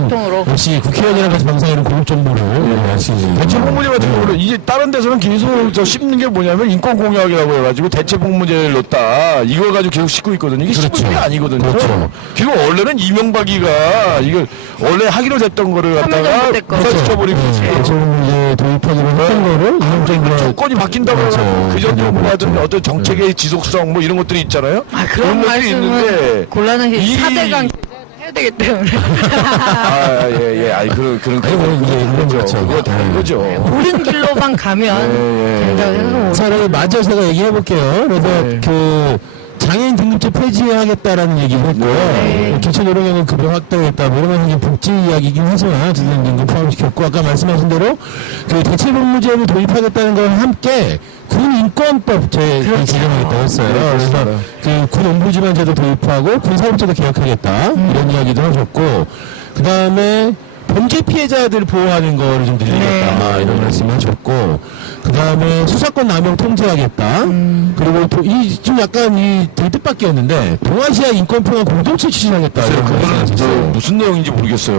통으로. 역시 국회의원이랑 같이 방송하는 고급 정보를 알수있는 대체 복무제 같은 경우는 이제 다른 데서는 계속 씹는 게 뭐냐면 인권공약이라고 해가지고 대체 복무제를 넣었다 이걸 가지고 계속 씹고 있거든요. 이게 씹는 게 아니거든요. 그렇죠. 그리고 원래는 이명박이가 이걸 원래 하기로 됐던 거를 갖다가 하면 부서지켜버리고 지금 이제 도입하기로 했던 거를 이명정부가 조건이 바뀐다고 그렇죠. 해서 그 정도 뭐 하든 어떤 정책의 지속성 뭐 이런 것들이 있잖아요. 아, 그런 것들이 말씀은 곤란한 게 이- 4대강 해야 되기 때문에. 예. 아니 그런 아니, 뭐 이제 이런 거죠. 그거 다른 거죠. 옳은 길로만 가면 된다고 생각합니다. 자, 그럼 마저 제가 얘기해 볼게요. 그래서 그 장애인 등급제 폐지하겠다라는 얘기를 했고요. 기초노령형은 급여 확대하겠다. 뭐 이런 건 이제 복지 이야기이긴 하지만 어쨌든 임금 포함시켰고 아까 말씀하신 대로 그 대체복무제를 도입하겠다는 거와 함께 군인권법 제정하겠다고 했어요. 그래서 그 군ombudsman제도 도입하고 군사법제도 개혁하겠다 이런 이야기도 하셨고 그 다음에 범죄 피해자들 보호하는 거를 좀 늘리겠다 이런 말씀을 하셨고 그 다음에 수사권 남용 통제하겠다 그리고 좀 약간 이 되게 뜻밖이었는데 동아시아 인권평화 공동체 추진하겠다 이런 그거는 말씀을 저 하셨어요. 무슨 내용인지 모르겠어요.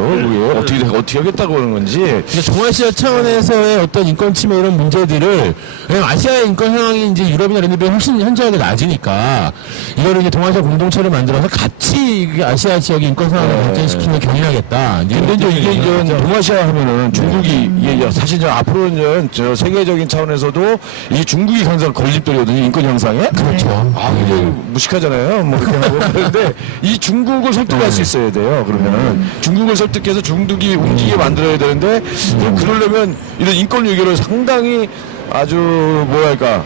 그게 어떻게 하겠다고 하는 건지. 근데 동아시아 차원에서의 어떤 인권 침해 이런 문제들을 왜냐면 아시아의 인권 상황이 이제 유럽이나 이런 데보다 훨씬 현저하게 낮으니까 이거를 이제 동아시아 공동체를 만들어서 같이 아시아 지역의 인권 상황을 발전시키는 걸 경인하겠다. 근데 이제 이게 이제 동아시아 하면은 중국이 이게 사실 저 앞으로는 저 세계적인 차원에서도 이 중국이 항상 걸림돌이거든요. 인권 형상에. 그렇죠. 아, 굉장히 무식하잖아요. 뭐 그렇게 하고. 그런데 이 중국을 설득할 수 있어야 돼요. 그러면은 중국을 설득해서 중국이 움직이게 만들어야 되는데 그러려면 이런 인권 유교를 상당히 아주 뭐랄까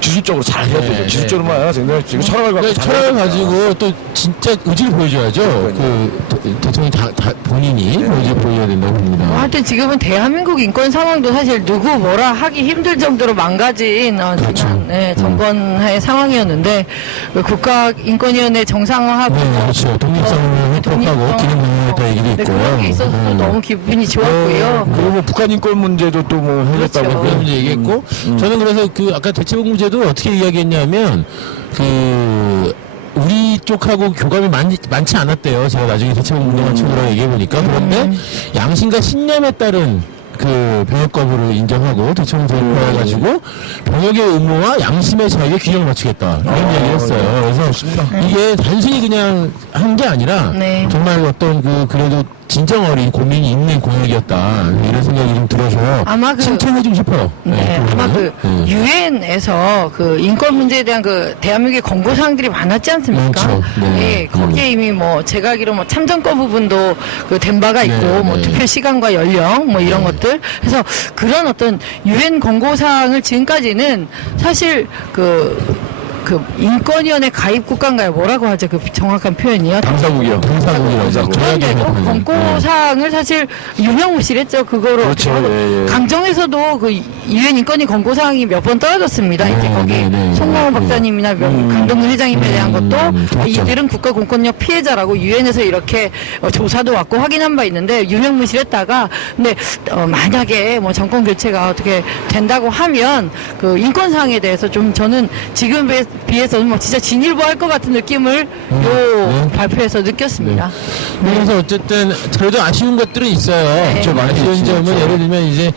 기술적으로 잘 해야 되죠. 기술적으로만 아니라 굉장히 지금 철학을 갖고 잘 해야 철학을 됩니다. 가지고 또 진짜 의지를 보여줘야죠. 대통령이 본인이 의지를 보여야 된다고 봅니다. 하여튼 지금은 대한민국 인권 상황도 사실 누구 뭐라 하기 힘들 정도로 망가진 지난 정권의 상황이었는데 국가인권위원회 정상화하고 네, 그렇죠. 독립성을 획득하고 기능 강화했다 얘기도 있고요. 그런 게 있어서 또 너무 기분이 좋았고요. 그리고 뭐 북한 인권 문제도 또 뭐 해줬다고 그렇죠. 그런 문제 얘기했고 저는 그래서 그 아까 대체복무제도 어떻게 이야기했냐면 그 우리 쪽하고 교감이 많지 않았대요. 제가 나중에 대체복무제만 친구랑 얘기해 보니까 그런데 양심과 신념에 따른 그 병역 거부를 인정하고 대청소 해가지고 병역의 의무와 양심의 자유에 균형을 맞추겠다 이런 얘기를 했어요. 그래서 이게 단순히 그냥 한 게 아니라 네. 정말 어떤 그래도 진정 어린 고민이 있는 공약이었다 이런 생각이 좀 들어서 아마 칭찬해주고 싶어요. 네, 아마 유엔에서 그 인권 문제에 대한 그 대한민국의 권고사항들이 많았지 않습니까? 많죠. 네. 예, 거기에 이미 뭐 제가 알기로 뭐 참정권 부분도 그 된 바가 있고 네, 뭐 네. 투표 시간과 연령 뭐 이런 것들 그래서 그런 어떤 유엔 권고사항을 지금까지는 사실 그 인권위원회 가입 국가인가요? 뭐라고 하죠? 그 정확한 표현이요? 당사국이요. 당사국이라고 그런데 권고사항을 사실 유명무실했죠. 그거로 그렇죠. 어떻게 하고 예, 예. 강정에서도 그 유엔 인권위 권고사항이 몇 번 떨어졌습니다. 이제 거기 송강호 박사님이나 강동근 회장님에 대한 것도 그렇죠. 이들은 국가공권력 피해자라고 유엔에서 이렇게 조사도 왔고 확인한 바 있는데 유명무실했다가 근데 만약에 뭐 정권 교체가 어떻게 된다고 하면 그 인권사항에 대해서 좀 저는 지금에 비해서는 뭐 진짜 진일보할 것 같은 느낌을 요 발표에서 느꼈습니다. 그래서 어쨌든 그래도 아쉬운 것들은 있어요. 네. 좀 아쉬운 점은 예를 들면 이제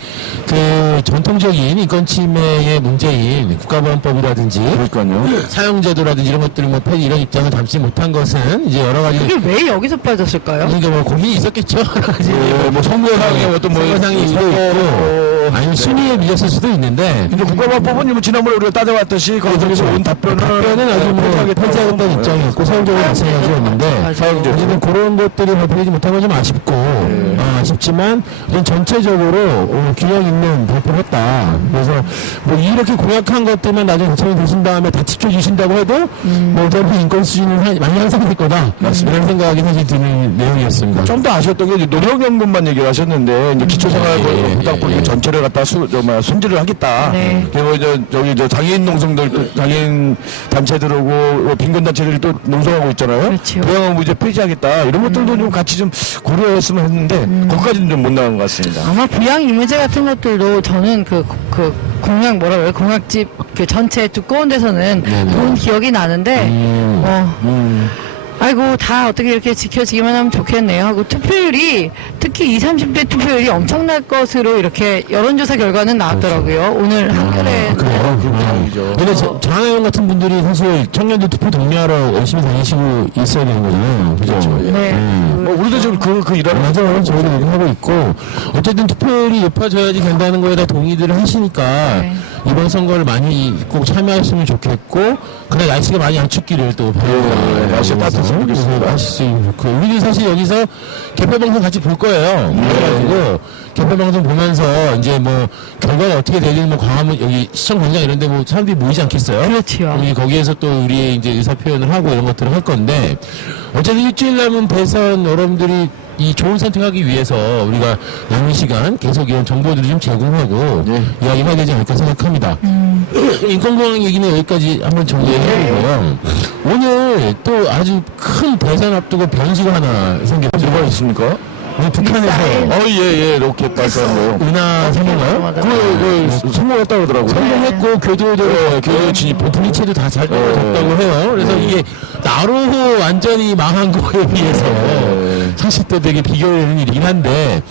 그 전통적인 인권 침해의 문제인 국가보안법이라든지 그러니까요. 사용제도라든지 이런 것들을 뭐 폐지 이런 입장을 담지 못한 것은 이제 여러 가지 이게 왜 여기서 빠졌을까요? 그러니까 뭐 고민이 있었겠죠. 여러 가지 뭐 선거상의 어떤 뭐 선거상의 일도 있고 아니면 순위에 밀렸을 수도 있는데 근데 국가보안법은 뭐 지난번에 우리가 따져봤듯이 거기서 온 답변은 아주 뭐 폐지하겠다는 입장이었고 사용적으로 마찬가지였는데 어쨌든 그런 것들이 발표되지 못한 건 좀 아쉽고 아쉽지만 전체적으로 균형 있는 발표를 했다. 그래서 뭐 이렇게 공약한 것들만 나중에 거청이 되신 다음에 다 지켜주신다고 해도 뭐 어차피 인권 수준은 많이 향상될 거다. 이런 생각이 사실 드는 내용이었습니다. 좀 더 아쉬웠던 게 노령연금만 얘기를 하셨는데 이제 기초생활보장 전체를 갖다 손질을 하겠다. 네. 그리고 저기 장애인 농성들 또 장애인 단체들하고 빈곤 단체들이 또 농성하고 있잖아요. 그렇죠. 부양은 이제 폐지하겠다. 이런 것들도 좀 같이 좀 고려했으면 했는데 거기까지는 좀 못 나간 것 같습니다. 아마 부양 의무제 같은 것들도 저는 그 공약 뭐라고 해요? 공약집 그 전체 두꺼운 데서는 본 기억이 나는데 아이고 다 어떻게 이렇게 지켜지기만 하면 좋겠네요 하고 투표율이 특히 20, 30대 투표율이 엄청날 것으로 이렇게 여론조사 결과는 나왔더라고요. 오늘 한겨레 근데 장하영 같은 분들이 사실 청년들 투표 독려하러 열심히 다니시고 있어야 되는 거잖아요. 그죠? 네. 우리도 지금 그 일하는 맞아요. 저희도 얘기 하고 있고 어쨌든 투표율이 높아져야지 된다는 거에 다 동의들을 하시니까 네. 이번 선거를 많이 꼭 참여하시면 좋겠고 그래 날씨가 많이 안 춥기를 또 바랍니다. 날씨가 따뜻했으면 좋겠습니다. 하시면 좋고 우리도 사실 여기서 개표방송 같이 볼 거예요. 그래가지고 개표방송 보면서 이제 뭐 결과가 어떻게 되든 뭐 광화문 여기 시청 광장 이런데 뭐 사람들이 모이지 않겠어요? 그렇지요. 거기에서 또 우리의 이제 의사 표현을 하고 이런 것들을 할 건데 어쨌든 일주일 남은 대선 여러분들이 이 좋은 선택하기 위해서 우리가 남은 시간 계속 이런 정보들을 좀 제공하고 이야기해야 되지 않을까 생각합니다. 인권공항 얘기는 여기까지 한번 정리해보고요. 오늘 또 아주 큰 대선 앞두고 변수가 하나 생겼죠. 뭐가 있습니까? 북한에서 예, 로켓 발사한 거. 은하 성공을 그 성공했다고 그러더라고요. 성공했고 교도 진입 분리체도 다 잘 떨어졌다고 해요. 그래서 이게 나로호 완전히 망한 거에 비해서 사실 또 되게 비교되는 일이긴 한데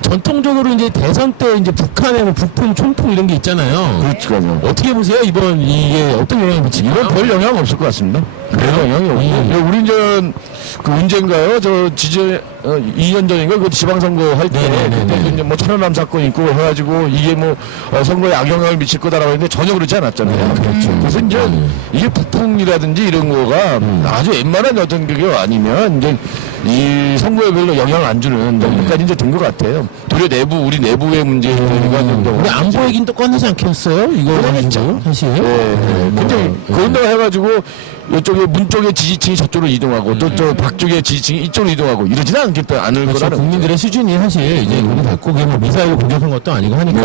전통적으로 이제 대선 때 이제 북한의 뭐 북풍, 촌풍 이런 게 있잖아요. 그렇죠. 어떻게 보세요? 이번 이게 어떤 영향을 미치나요? 이건 별 영향 없을 것 같습니다. 별 영향이 없고. 우리 이제 그 언젠가요? 저 2년 전인가 그 지방선거 할 때 네네네네. 그때 이제 뭐 천안함 사건 있고 해가지고 이게 뭐 선거에 악영향을 미칠 거다라고 했는데 전혀 그렇지 않았잖아요. 그렇죠. 그래서 이제 이게 북풍이라든지 이런 거가 아주 웬만한 어떤 그게 아니면 이제 이 선거에 별로 영향을 안 주는 정도까지 이제 된 것 같아요. 도리어 우리 내부의 문제가 좀 근데 안보 얘기는 또 꺼내지 않겠어요? 이거 가지고 사실. 근데 그런다고 해가지고 이쪽에 문 쪽의 지지층이 저쪽으로 이동하고 또 저 밖쪽의 지지층이 이쪽으로 이동하고 이러지는 않을 그렇죠. 거라는 국민들의 수준이 사실 이제 그게 됐고 그게 뭐 미사일로 공격한 것도 아니고 하니까.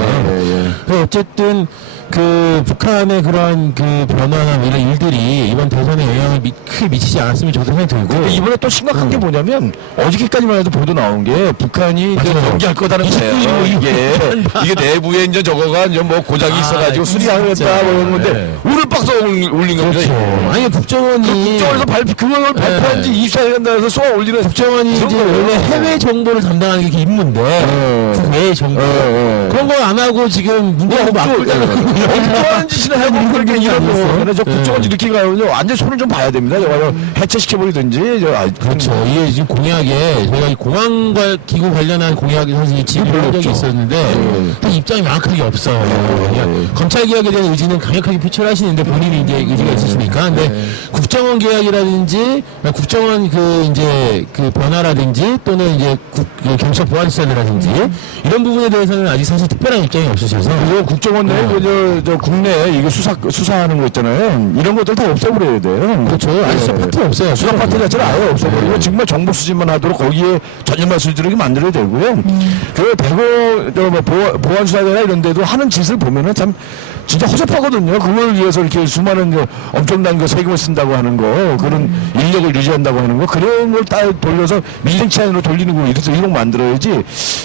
그래서 어쨌든 그 북한의 그런 그 변화나 이런 일들이 이번 대선에 영향을 크게 미치지 않았으면 저도 생각이 들고. 근데 이번에 또 심각한 게 뭐냐면 어저께까지만 해도 보도 나온 게 북한이 이제 맞아요. 연기할 거다는 거예요. 이게 내부에 이제 저거가 이제 뭐 고장이 있어가지고 수리하겠다 뭐 이런 건데 오늘 박수 올린 겁니다. 그렇죠. 아니, 국정원이. 국정원에서 그걸 발표한 지 24시간 나서 쏘아 올리는 국정원이 이제 원래 해외 정보를 담당하는 게 임무인데, 그 외의 정보. 그런 걸 안 하고 지금 문제하고 막고 어떤 짓이나 하고 그렇게 이런 거. 저 국정원 이렇게 가면 완전 손을 좀 봐야 됩니다. 저거 해체시켜버리든지. 그렇죠. 이게 지금 공약에 저희가 이 공항과 기구 관련한 공약이 사실 지급을 한 적이 있었는데 사실 입장이 명확하게 없어요. 그냥 검찰 개혁에 대한 의지는 강력하게 표출하시는데 본인이 이제 의지가 있으시니까. 근데 국정원 개혁이라든지 국정원 그 변화라든지 또는 이제 그 경찰 보안시설이라든지 이런 부분에 대해서는 아직 사실 특별한 입장이 없으셔서. 그리고 국정원 내에 저 국내에 이거 수사하는 거 있잖아요. 이런 것들 다 없애버려야 돼요. 그렇죠. 아니 수사 파트 없어요. 수사 파트 자체를 아예 없애버리고 정말 정보 수집만 하도록 거기에 전념할 수 있도록 만들어야 되고요. 그 대고 뭐 보안 수사대나 이런 데도 하는 짓을 보면은 참 진짜 허접하거든요. 그걸 위해서 이렇게 수많은 엄청난 그 세금을 쓴다고 하는 거, 그런 인력을 유지한다고 하는 거, 그런 걸 딱 돌려서 민생 치안으로 돌리는 거 이런 만들어야지.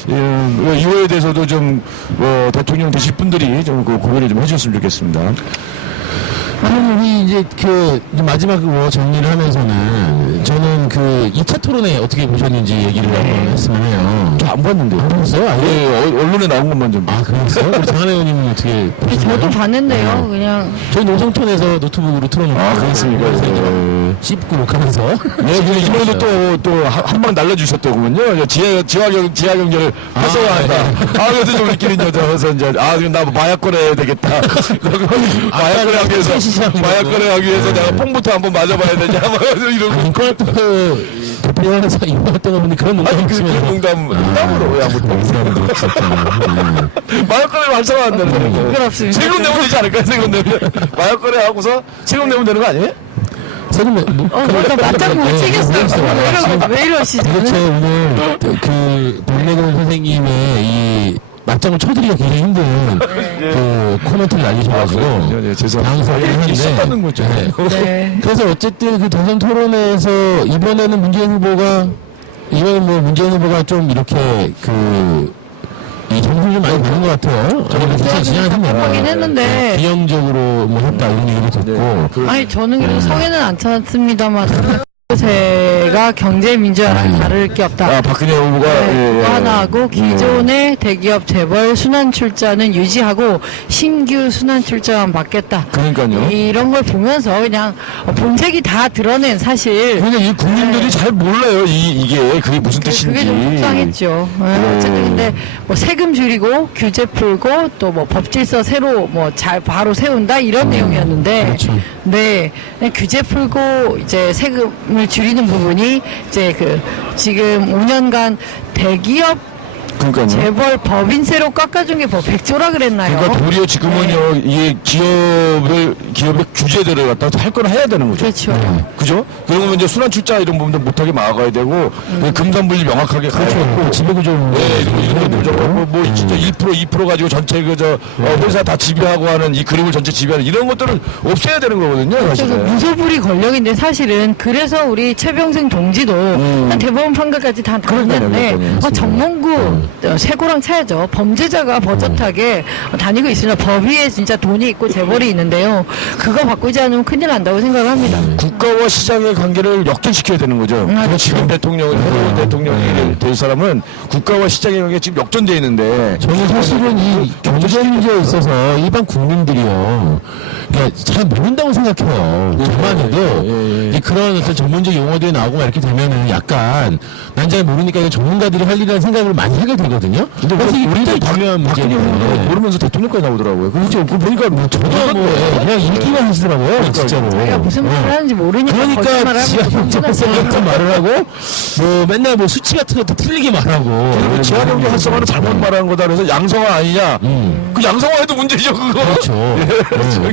이거에 대해서도 좀 대통령 되실 분들이 좀 고민을 좀 해주셨으면 좋겠습니다. 아니, 우리 이제 마지막으로 정리를 하면서는 저는 2차 토론회 어떻게 보셨는지 얘기를 한번 했으면 해요. 저 안 봤는데. 안 보셨어요? 언론에 나온 것만 좀. 아, 그랬어요? 우리 장하나 의원님은 어떻게 보셨나요? 저도 봤는데요. 그냥 저희 노성촌에서 노트북으로 틀어놓고. 아, 그렇습니까? 씹고 녹하면서. 네, 근데 이번에도 또 한 방 날려주셨더군요. 지하 경제를 활성화한다. 그래서 좀 우리끼리 그래서 이제, 나 마약 거래해야 되겠다. 마약 거래하기 위해서, 내가 뽕부터 한번 맞아봐야 되냐. 이러고. 인권 대표님께서 인권했던 분이 그런 농담을 치면서. 농담으로 왜 아무튼. 마약 거래를 활성화한다는 거. 부끄럽습니다. 세금 내면 되지 않을까요? 세금 내면. 마약 거래하고서 세금 내면 되는 거 아니에요? 세금 맞다, 맞다고 못 챙겼어요. 왜 이러시죠? 도대체 오늘 박래근 선생님의 이 맞장을 쳐드리기가 굉장히 힘든 코멘트를 날리셔가지고 죄송합니다. 있었다는 거죠. 네. 그래서 어쨌든 대선 토론회에서 이번에는 문재인 후보가 좀 이렇게 이 정신을 좀 많이 받는 것 같아요. 하긴 했는데. 비형적으로 했다 이런 얘기도 듣고. 아니 저는 그래도 성에는 안 찼습니다만 제가 경제 민주화랑 다를 게 없다. 박근혜 후보가 그거 하나 하고 기존의 대기업 재벌 순환 출자는 유지하고 신규 순환 출자만 받겠다. 그러니까요. 이런 걸 보면서 그냥 본색이 다 드러낸 사실. 그러니까 이 국민들이 잘 몰라요. 이게 그게 무슨 뜻인지. 그게 좀 속상했죠. 어쨌든 근데 뭐 세금 줄이고 규제 풀고 또 뭐 법질서 새로 잘 바로 세운다 이런 내용이었는데. 그렇죠. 네. 규제 풀고 이제 세금을 줄이는 부분이 이제 지금 5년간 대기업 그러니까요. 재벌 법인세로 깎아준 게 100조라 그랬나요? 그러니까 도리어 지금은요, 이게 기업의 규제들을 갖다 할 건 해야 되는 거죠. 그렇죠. 그죠? 그러면 이제 순환 출자 이런 부분도 못하게 막아가야 되고, 금산분리 명확하게 가야 되고. 지배구조. 이런 거 진짜 1%, 2% 가지고 전체 회사 다 지배하고 하는 이 그룹을 전체 지배하는 이런 것들은 없애야 되는 거거든요, 그래서 사실은. 무소불위 권력인데 사실은 그래서 우리 최병승 동지도 대법원 판결까지 다 나왔는데 정몽구 쇠고랑 차야죠. 범죄자가 버젓하게 다니고 있으면 법 위에 진짜 돈이 있고 재벌이 있는데요. 그거 바꾸지 않으면 큰일 난다고 생각을 합니다. 국가와 시장의 관계를 역전시켜야 되는 거죠. 그렇죠. 지금 새로운 대통령이 될 사람은 국가와 시장의 관계가 지금 역전되어 있는데. 저는 사실은 이 경제 문제에 있어서 일반 국민들이요. 그러니까 잘 모른다고 생각해요. 저만 해도 그런 어떤 전문적 용어들이 나오고 이렇게 되면은 약간 난 잘 모르니까 이거 전문가들이 할 일이라는 생각을 많이 하게 되거든요. 근데 그래서 이게 굉장히 중요한 박근혜 문제예요. 모르면서 대통령까지 나오더라고요. 그거 보니까 그냥 읽기만 하시더라고요, 진짜로. 내가 무슨 말을 하는지 모르니까 그러니까 거짓말을 지하 하면서 경제성 같은 말을 하고 맨날 수치 같은 것도 틀리게 말하고. 그리고 지하경제 활성화는 잘못 말하는 거다 그래서 양성화 아니냐. 그 양성화에도 문제죠, 그거. 그렇죠.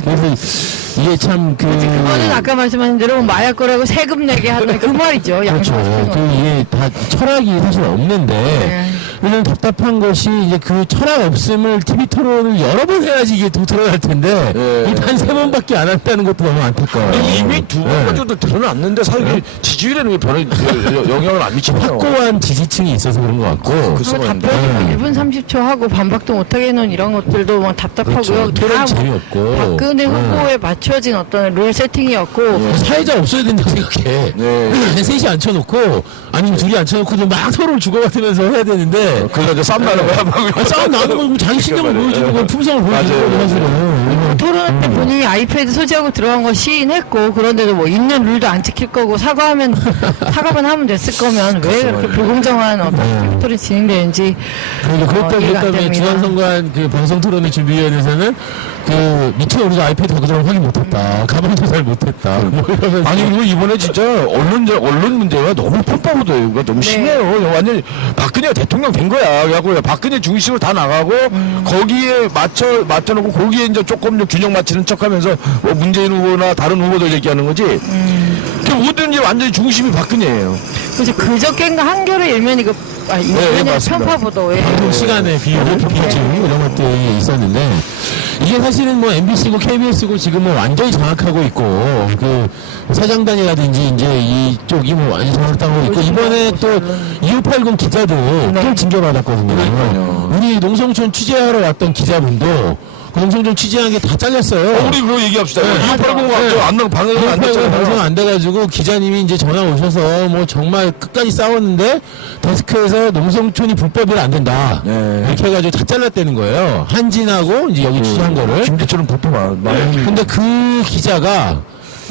그래서 이게 참 그거는 아까 말씀하신 대로 마약 거라고 세금 내게 하는 그 말이죠. 그렇죠. 양성화. 이게 다 철학이 사실 없는데 왜냐면 답답한 것이 이제 그 철학 없음을 TV 토론을 여러 번 해야지 이게 또 드러날 텐데 예. 이 단 3번밖에 안 했다는 것도 너무 안타까워요. 이미 두 번 정도 드러났는데 사실 지지율에는 왜 영향을 안 미치네요. 확고한 지지층이 있어서 그런 것 같고. 글쎄 그리고 말입니다. 답변이 1분 30초 하고 반박도 못하게 해놓은 이런 것들도 막 답답하고요. 그렇죠. 토론 다 재미없고. 박근혜 후보에 맞춰진 어떤 룰 세팅이었고 사회자 없어야 된다고 생각해. 네. 셋이 앉혀놓고, 아니면 둘이 앉혀놓고 막 서로를 주고받으면서 해야 되는데. 그러다 이제 싸움 나는 거야. 싸움 나는 거고 자기 신경을 보여주는 건 품성을 보여주는 맞아요. 거고 사실은. 토론할 때 본인이 아이패드 소지하고 들어간 거 시인했고 그런데도 뭐 있는 룰도 안 지킬 거고 사과만 하면 됐을 거면 왜 그렇게 불공정한 어떤 토론이 진행되는지 그러니까 이해가 안 그랬다면 됩니다. 중앙선관 그 방송 토론회 준비위원회에서는 그 미처 우리가 아이패드 그대로 확인 못했다. 가방도 잘 못했다. 뭐 이러면서. 아니 그리고 이번에 진짜 언론 문제가 너무 펌프가 너무 심해요. 완전 박근혜가 대통령 된 거야. 그래갖고 박근혜 중심으로 다 나가고 거기에 맞춰놓고 거기에 이제 조금 좀 균형 맞추는 척하면서 뭐 문재인 후보나 다른 후보들 얘기하는 거지. 그 모든 게 완전히 중심이 박근혜예요. 그래서 그저께인가 한겨레 일면이 이번에 맞습니다. 편파보도에 방송 시간에 비중 이런 것들이 있었는데 이게 사실은 뭐 MBC고 KBS고 지금 뭐 완전히 장악하고 있고 그 사장단이라든지 이제 이쪽이 뭐 완전히 장악하고 있고 이번에 또 2580 기자들 또 징계받았거든요. 우리 농성촌 취재하러 왔던 기자분도 그 농성촌 취재한 게 다 잘렸어요. 우리 그거 얘기합시다. 네. 2890 안 나고 방송 안 방송 됐잖아요. 안 돼가지고 기자님이 이제 전화 오셔서 뭐 정말 끝까지 싸웠는데 데스크에서 농성촌이 불법이라 안 된다. 네. 이렇게 해가지고 다 잘랐다는 거예요. 한진하고 이제 여기 취재한 거를. 김대철은 보통 많이 근데 그 기자가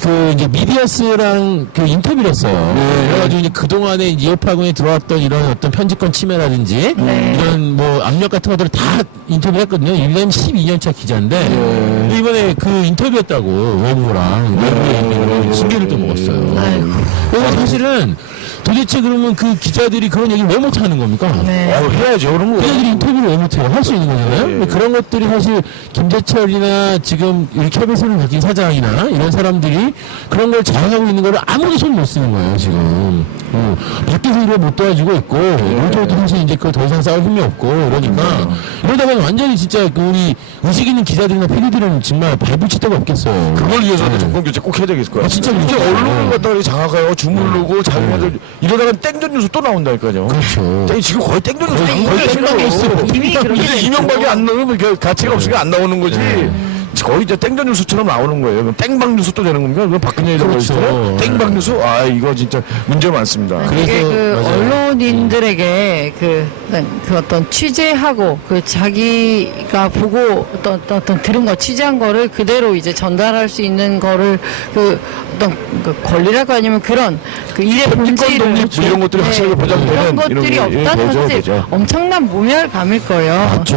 그 이제 미디어스랑 그 인터뷰를 했어요. 그래가지고 이제 그동안에 이제 이어파군에 들어왔던 이런 어떤 편집권 침해라든지 이런 뭐 압력 같은 것들을 다 인터뷰를 했거든요. 이번엔 12년차 기자인데 이번에 그 인터뷰했다고 외부랑 외부에 징계를 또 먹었어요. 그래서 사실은 도대체 그러면 그 기자들이 그런 얘기를 왜 못하는 겁니까? 네. 해야죠. 그런 거. 기자들이 인터뷰를 왜 못해요? 할 수 있는 거잖아요. 근데 그런 것들이 사실 김재철이나 지금 우리 KBS를 바뀐 사장이나 이런 사람들이 그런 걸 잘하고 있는 거를 아무도 손 못 쓰는 거예요, 지금. 밖에서 일을 못 도와주고 있고, 이쪽도 사실 이제 그 더 이상 싸울 힘이 없고, 그러니까, 이러다 보면 완전히 진짜 그 우리 의식 있는 기자들이나 PD들은 정말 발붙일 데가 없겠어요. 그걸 위해서는 정권 교체 꼭 해야 되겠을 거야. 진짜 이게 그렇죠. 언론을 갖다가 장악하고 주물르고 자기네들 이러다가 땡전 뉴스 또 나온다니까요. 그렇죠. 지금 거의 땡전 뉴스 거의 땡전 뉴스. 이미 그렇게 이제 됐죠. 이명박이 안 나오면 그 가치가 없으니까 안 나오는 거지. 거의 이제 땡전 뉴스처럼 나오는 거예요. 그럼 땡방 뉴스 또 되는 겁니까? 그럼 박근혜 그렇죠. 그렇죠. 땡방 뉴스? 아, 이거 진짜 문제 많습니다. 이게 그 맞아요. 언론인들에게 그 어떤 취재하고 그 자기가 보고 어떤 들은 거 취재한 거를 그대로 이제 전달할 수 있는 거를 그 어떤 그 권리라고 아니면 그런 그 일의 본질을 독립 뭐 이런 것들이 확실하게 보장되는 그런 것들이 이런 게 없다는 되죠, 것이 되죠. 엄청난 모멸감일 거예요. 맞죠.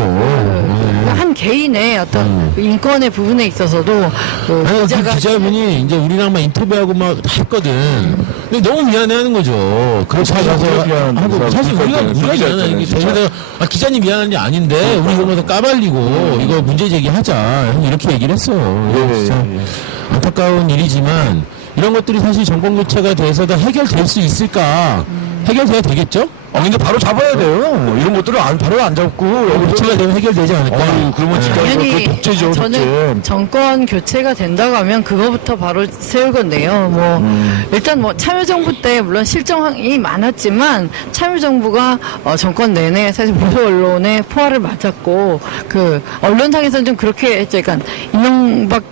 한 개인의 어떤 그 인권의 부분에 있어서도 그 아니, 그 기자가 기자분이 이제 우리랑 막 인터뷰하고 막 했거든. 근데 너무 미안해하는 거죠. 그렇게 사실 가서 우리가 미안한 하고 사람 사실 우리가 그러니까 미안하는 게 진짜. 대신에 기자님 미안한 게 아닌데 우리 이거 뭐 까발리고 이거 문제 제기하자 이렇게 얘기를 했어요. 예, 진짜 안타까운 일이지만 이런 것들이 사실 정권 교체가 돼서 다 해결될 수 있을까? 해결돼야 되겠죠? 근데 바로 잡아야 돼요. 이런 것들을 바로 안 잡고 교체가 되면 해결되지 않을까? 그러면 진짜 당연히 그 독재죠, 저는 독재. 정권 교체가 된다고 하면 그거부터 바로 세울 건데요. 뭐 일단 뭐 참여정부 때 물론 실정이 많았지만 참여정부가 정권 내내 사실 보수 언론의 포화를 맞았고 그 언론상에서는 좀 그렇게 했죠. 그러니까 이명박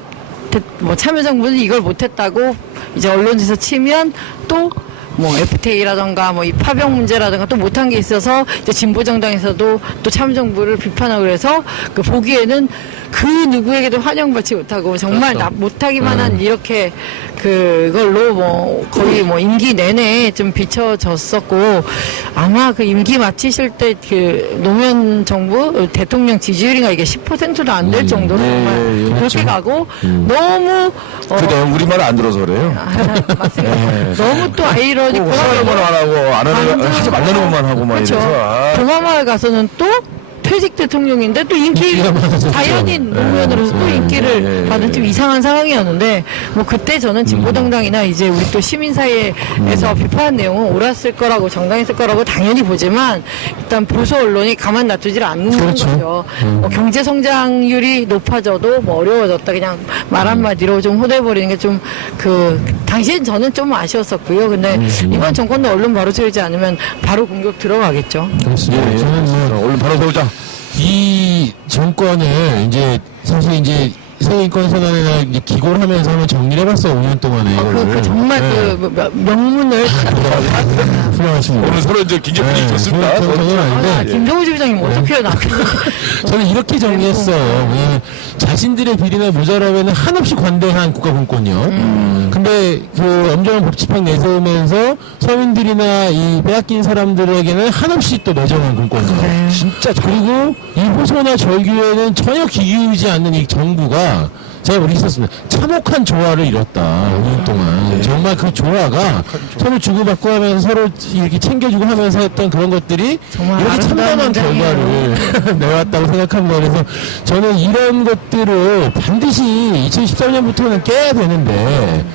뭐 참여정부는 이걸 못했다고 이제 언론에서 치면 또 뭐 FTA라던가 뭐 이 파병 문제라던가 또 못한 게 있어서 이제 진보 정당에서도 또 참정부를 비판하고 그래서 그 보기에는 그 누구에게도 환영받지 못하고 정말 못하기만 한 이렇게 그걸로 뭐 거의 뭐 임기 내내 좀 비춰졌었고 아마 그 임기 마치실 때 그 노무현 정부 대통령 지지율인가 이게 10%도 안 될 정도로 정말 그렇게 가고 너무 그래, 우리말 안 들어서 그래요. 맞습니다. 너무 또 아이러니고 하는 것만 안 하고, 안 하는, 하지 말라는 것만 하고 막 그렇죠. 이래서. 아. 동아마을 가서는 또 퇴직 대통령인데 또 인기 인기가 많아졌죠. 자연인 노무현으로서 또 인기를 받은 좀 이상한 상황이었는데 뭐 그때 저는 진보정당이나 이제 우리 또 시민 사이에서 비판한 내용은 옳았을 거라고 정당했을 거라고 당연히 보지만 일단 보수 언론이 가만 놔두질 않는 거죠. 뭐 경제 성장률이 높아져도 뭐 어려워졌다 그냥 말 한마디로 좀 호도해버리는 게 좀 당시엔 저는 좀 아쉬웠었고요. 근데 이번 정권도 언론 바로 세우지 않으면 바로 공격 들어가겠죠. 그렇습니다. 저는 뭐 얼른 바로 세우자. 이 정권을 이제 사실 이제 세인권 선언이나 이제 기고를 하면서 한번 정리를 해봤어요. 5년 동안에. 정말 명문을 훌륭하십니다. 오늘 서로 이제 굉장히 분위기 좋습니다. 저는 아닌데 김정우 지부장님 어떻게 나왔어요? 저는 이렇게 정리했어요. 자신들의 비리나 모자라면 한없이 관대한 국가공권이요. 근데 엄정한 법치판 내세우면서 서민들이나 이 빼앗긴 사람들에게는 한없이 또 매정한 공권이요. 진짜 그리고 이 호소나 절규에는 전혀 기울이지 않는 이 정부가 제가 우리 있었습니다. 참혹한 조화를 이뤘다. 5년 동안. 정말 그 조화가 서로 주고받고 하면서 서로 이렇게 챙겨주고 하면서 했던 그런 것들이 정말 이렇게 참담한 결과를 내왔다고 생각합니다. 그래서 저는 이런 것들을 반드시 2013년부터는 깨야 되는데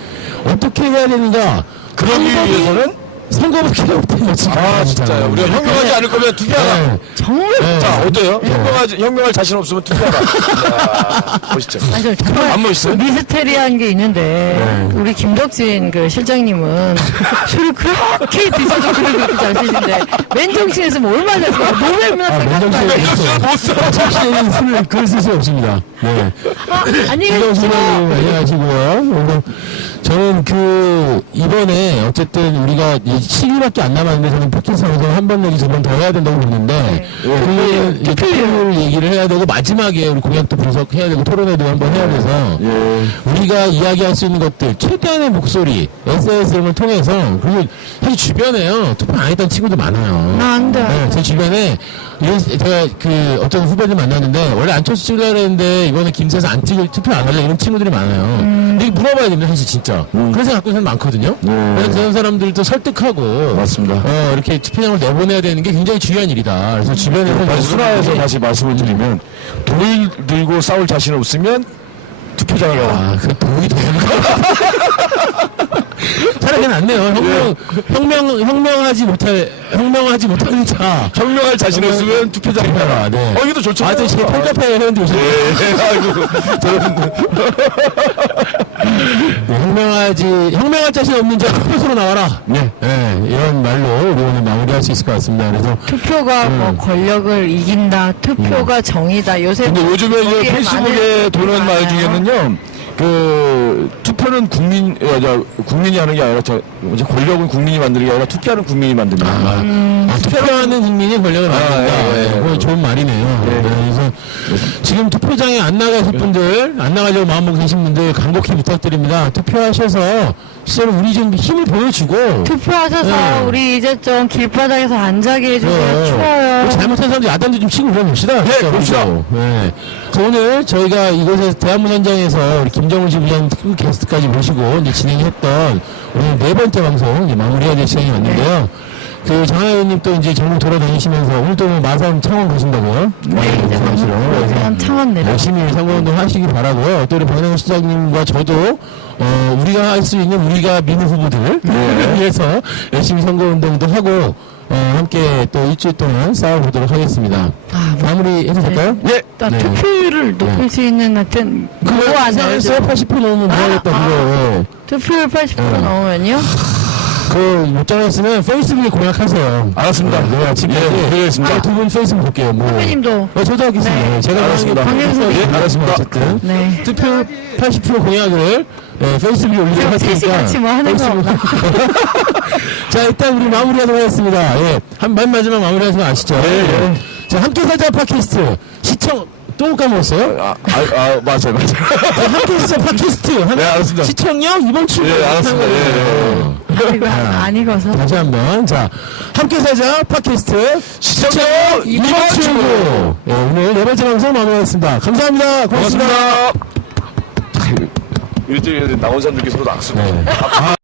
어떻게 해야 되는가? 그러기 위해서는 선거밖에 없대요. 지금. 진짜요. 우리가 현명하지 않을 거면 투표하라. 네. 정말 자, 어때요? 현명할 자신 없으면 투표하라. 야, 멋있죠. 아니, 정말 안 멋있어요? 미스테리한 게 있는데 우리 김덕진 실장님은 술을 그렇게 드셔도 그렇게 잘 쓰시는데 맨정신에서 뭐 얼마나 잘 써요? 노벨문학상 맨정신에 정신에는 술을 그럴 수 없습니다. 네. 아니 김정신 많이 하시고요. 그리고 저는 이번에 어쨌든 우리가 10일밖에 안 남았는데 저는 패키지 방송 한 번 내기 2번 더 해야 된다고 보는데 투표율 얘기를 해야 되고 마지막에 우리 공약도 분석해야 되고 토론회도 한번 해야 돼서 우리가 이야기할 수 있는 것들 최대한의 목소리 SNS 이런 걸 통해서 그리고 사실 주변에요 투표 안 했던 친구들 많아요. 안 돼. 네, 제 주변에 제가 어떤 후배들 만났는데 원래 안철수 찍으려고 했는데 이번에 김세서 안 찍을 투표 안 할래 이런 친구들이 많아요. 근데 물어봐야 됩니다 사실 진짜. 그래서 갖고 있는 사람 많거든요. 그래서 그런 사람들도 설득하고 맞습니다. 이렇게 투표장을 내보내야 되는 게 굉장히 중요한 일이다. 그래서 주변에서 순화해서 다시 말씀을 드리면 돌 들고 싸울 자신 없으면 투표장을 가라. 그 도움이 되는 거. 차라리 낫네요. 혁명하지 못하는 자. 현명할 자신 없으면 투표장을 가라. 네. 이것도 좋죠. 아, 저 지금 팬카페 회원들 오셨네요. 아이고, 저런. 혁명할 자신 없는 자 투표소로 나와라. 네. 이런 말로 우리 오늘 마무리할 수 있을 것 같습니다. 그래서 투표가 뭐 권력을 이긴다. 투표가 정의다. 요새 근데 요즘에 이제 거기에 페이스북에 많은 도는 말 많아요. 중에는요, 투표는 국민이 하는 게 아니라, 권력은 국민이 만드는 게 아니라 투표하는 국민이 만든다. 투표하는 국민이 권력을 만든다. 그거 좋은 말이네요. 그래서 지금 투표장에 안 나가실 분들, 안 나가려고 마음먹고 계신 분들 간곡히 부탁드립니다. 투표하셔서 실제로 우리 좀 힘을 보여주고 투표하셔서 우리 이제 좀 길바닥에서 안 자게 해주세요. 추워요. 잘못한 사람들 야단도 좀 치고 그러봅시다. 봅시다. 네. 그래서 오늘 저희가 이곳에서 대한문 현장에서 우리 김정우 지부장 특급 게스트까지 모시고 이제 진행했던 오늘 4번째 방송 이제 마무리해야 될 시간이 왔는데요. 장하 의원님 또 이제 전국 돌아다니시면서 오늘 또 마산 창원 가신다고요? 네, 이제 그래서 창원 내려. 열심히 선거운동 하시기 바라고요. 또 우리 박영호 시장님과 저도 우리가 할 수 있는 우리가 미는 후보들 위해서 열심히 선거운동도 하고 함께 또 일주일 동안 싸워보도록 하겠습니다. 마무리 해도 될까요? 예. 투표율을 높일 수 있는 하여튼 그거 안 해요. 80% 넘으면 뭐 하겠다 그거. 투표율 80% 넘으면요? 못 정했으면 페이스북에 공약하세요. 알았습니다. 네, 지금까지 알겠습니다. 두 분 페이스북 볼게요. 선배님도. 저도 하겠습니다. 네. 제가 알았습니다. 알았습니다. 어쨌든 네. 투표 80% 공약을 페이스북에 올리도록 할 테니까. 같이 뭐 하는 거 없나? 자, 일단 우리 마무리하도록 하겠습니다. 맨 마지막 마무리하시면 아시죠? 자, 함께 살자 팟캐스트 시청 또 까먹었어요? 맞아요. 함께 살자 팟캐스트 하나 알았습니다. 시청요 이번 주 알았습니다. 이거 안 익어서. 다시 한번 자 함께 살자 팟캐스트 시청요 이번 주 오늘 4번째 방송 마무리하겠습니다. 감사합니다. 고맙습니다. 일주일에 나온 사람들께 서로 악수.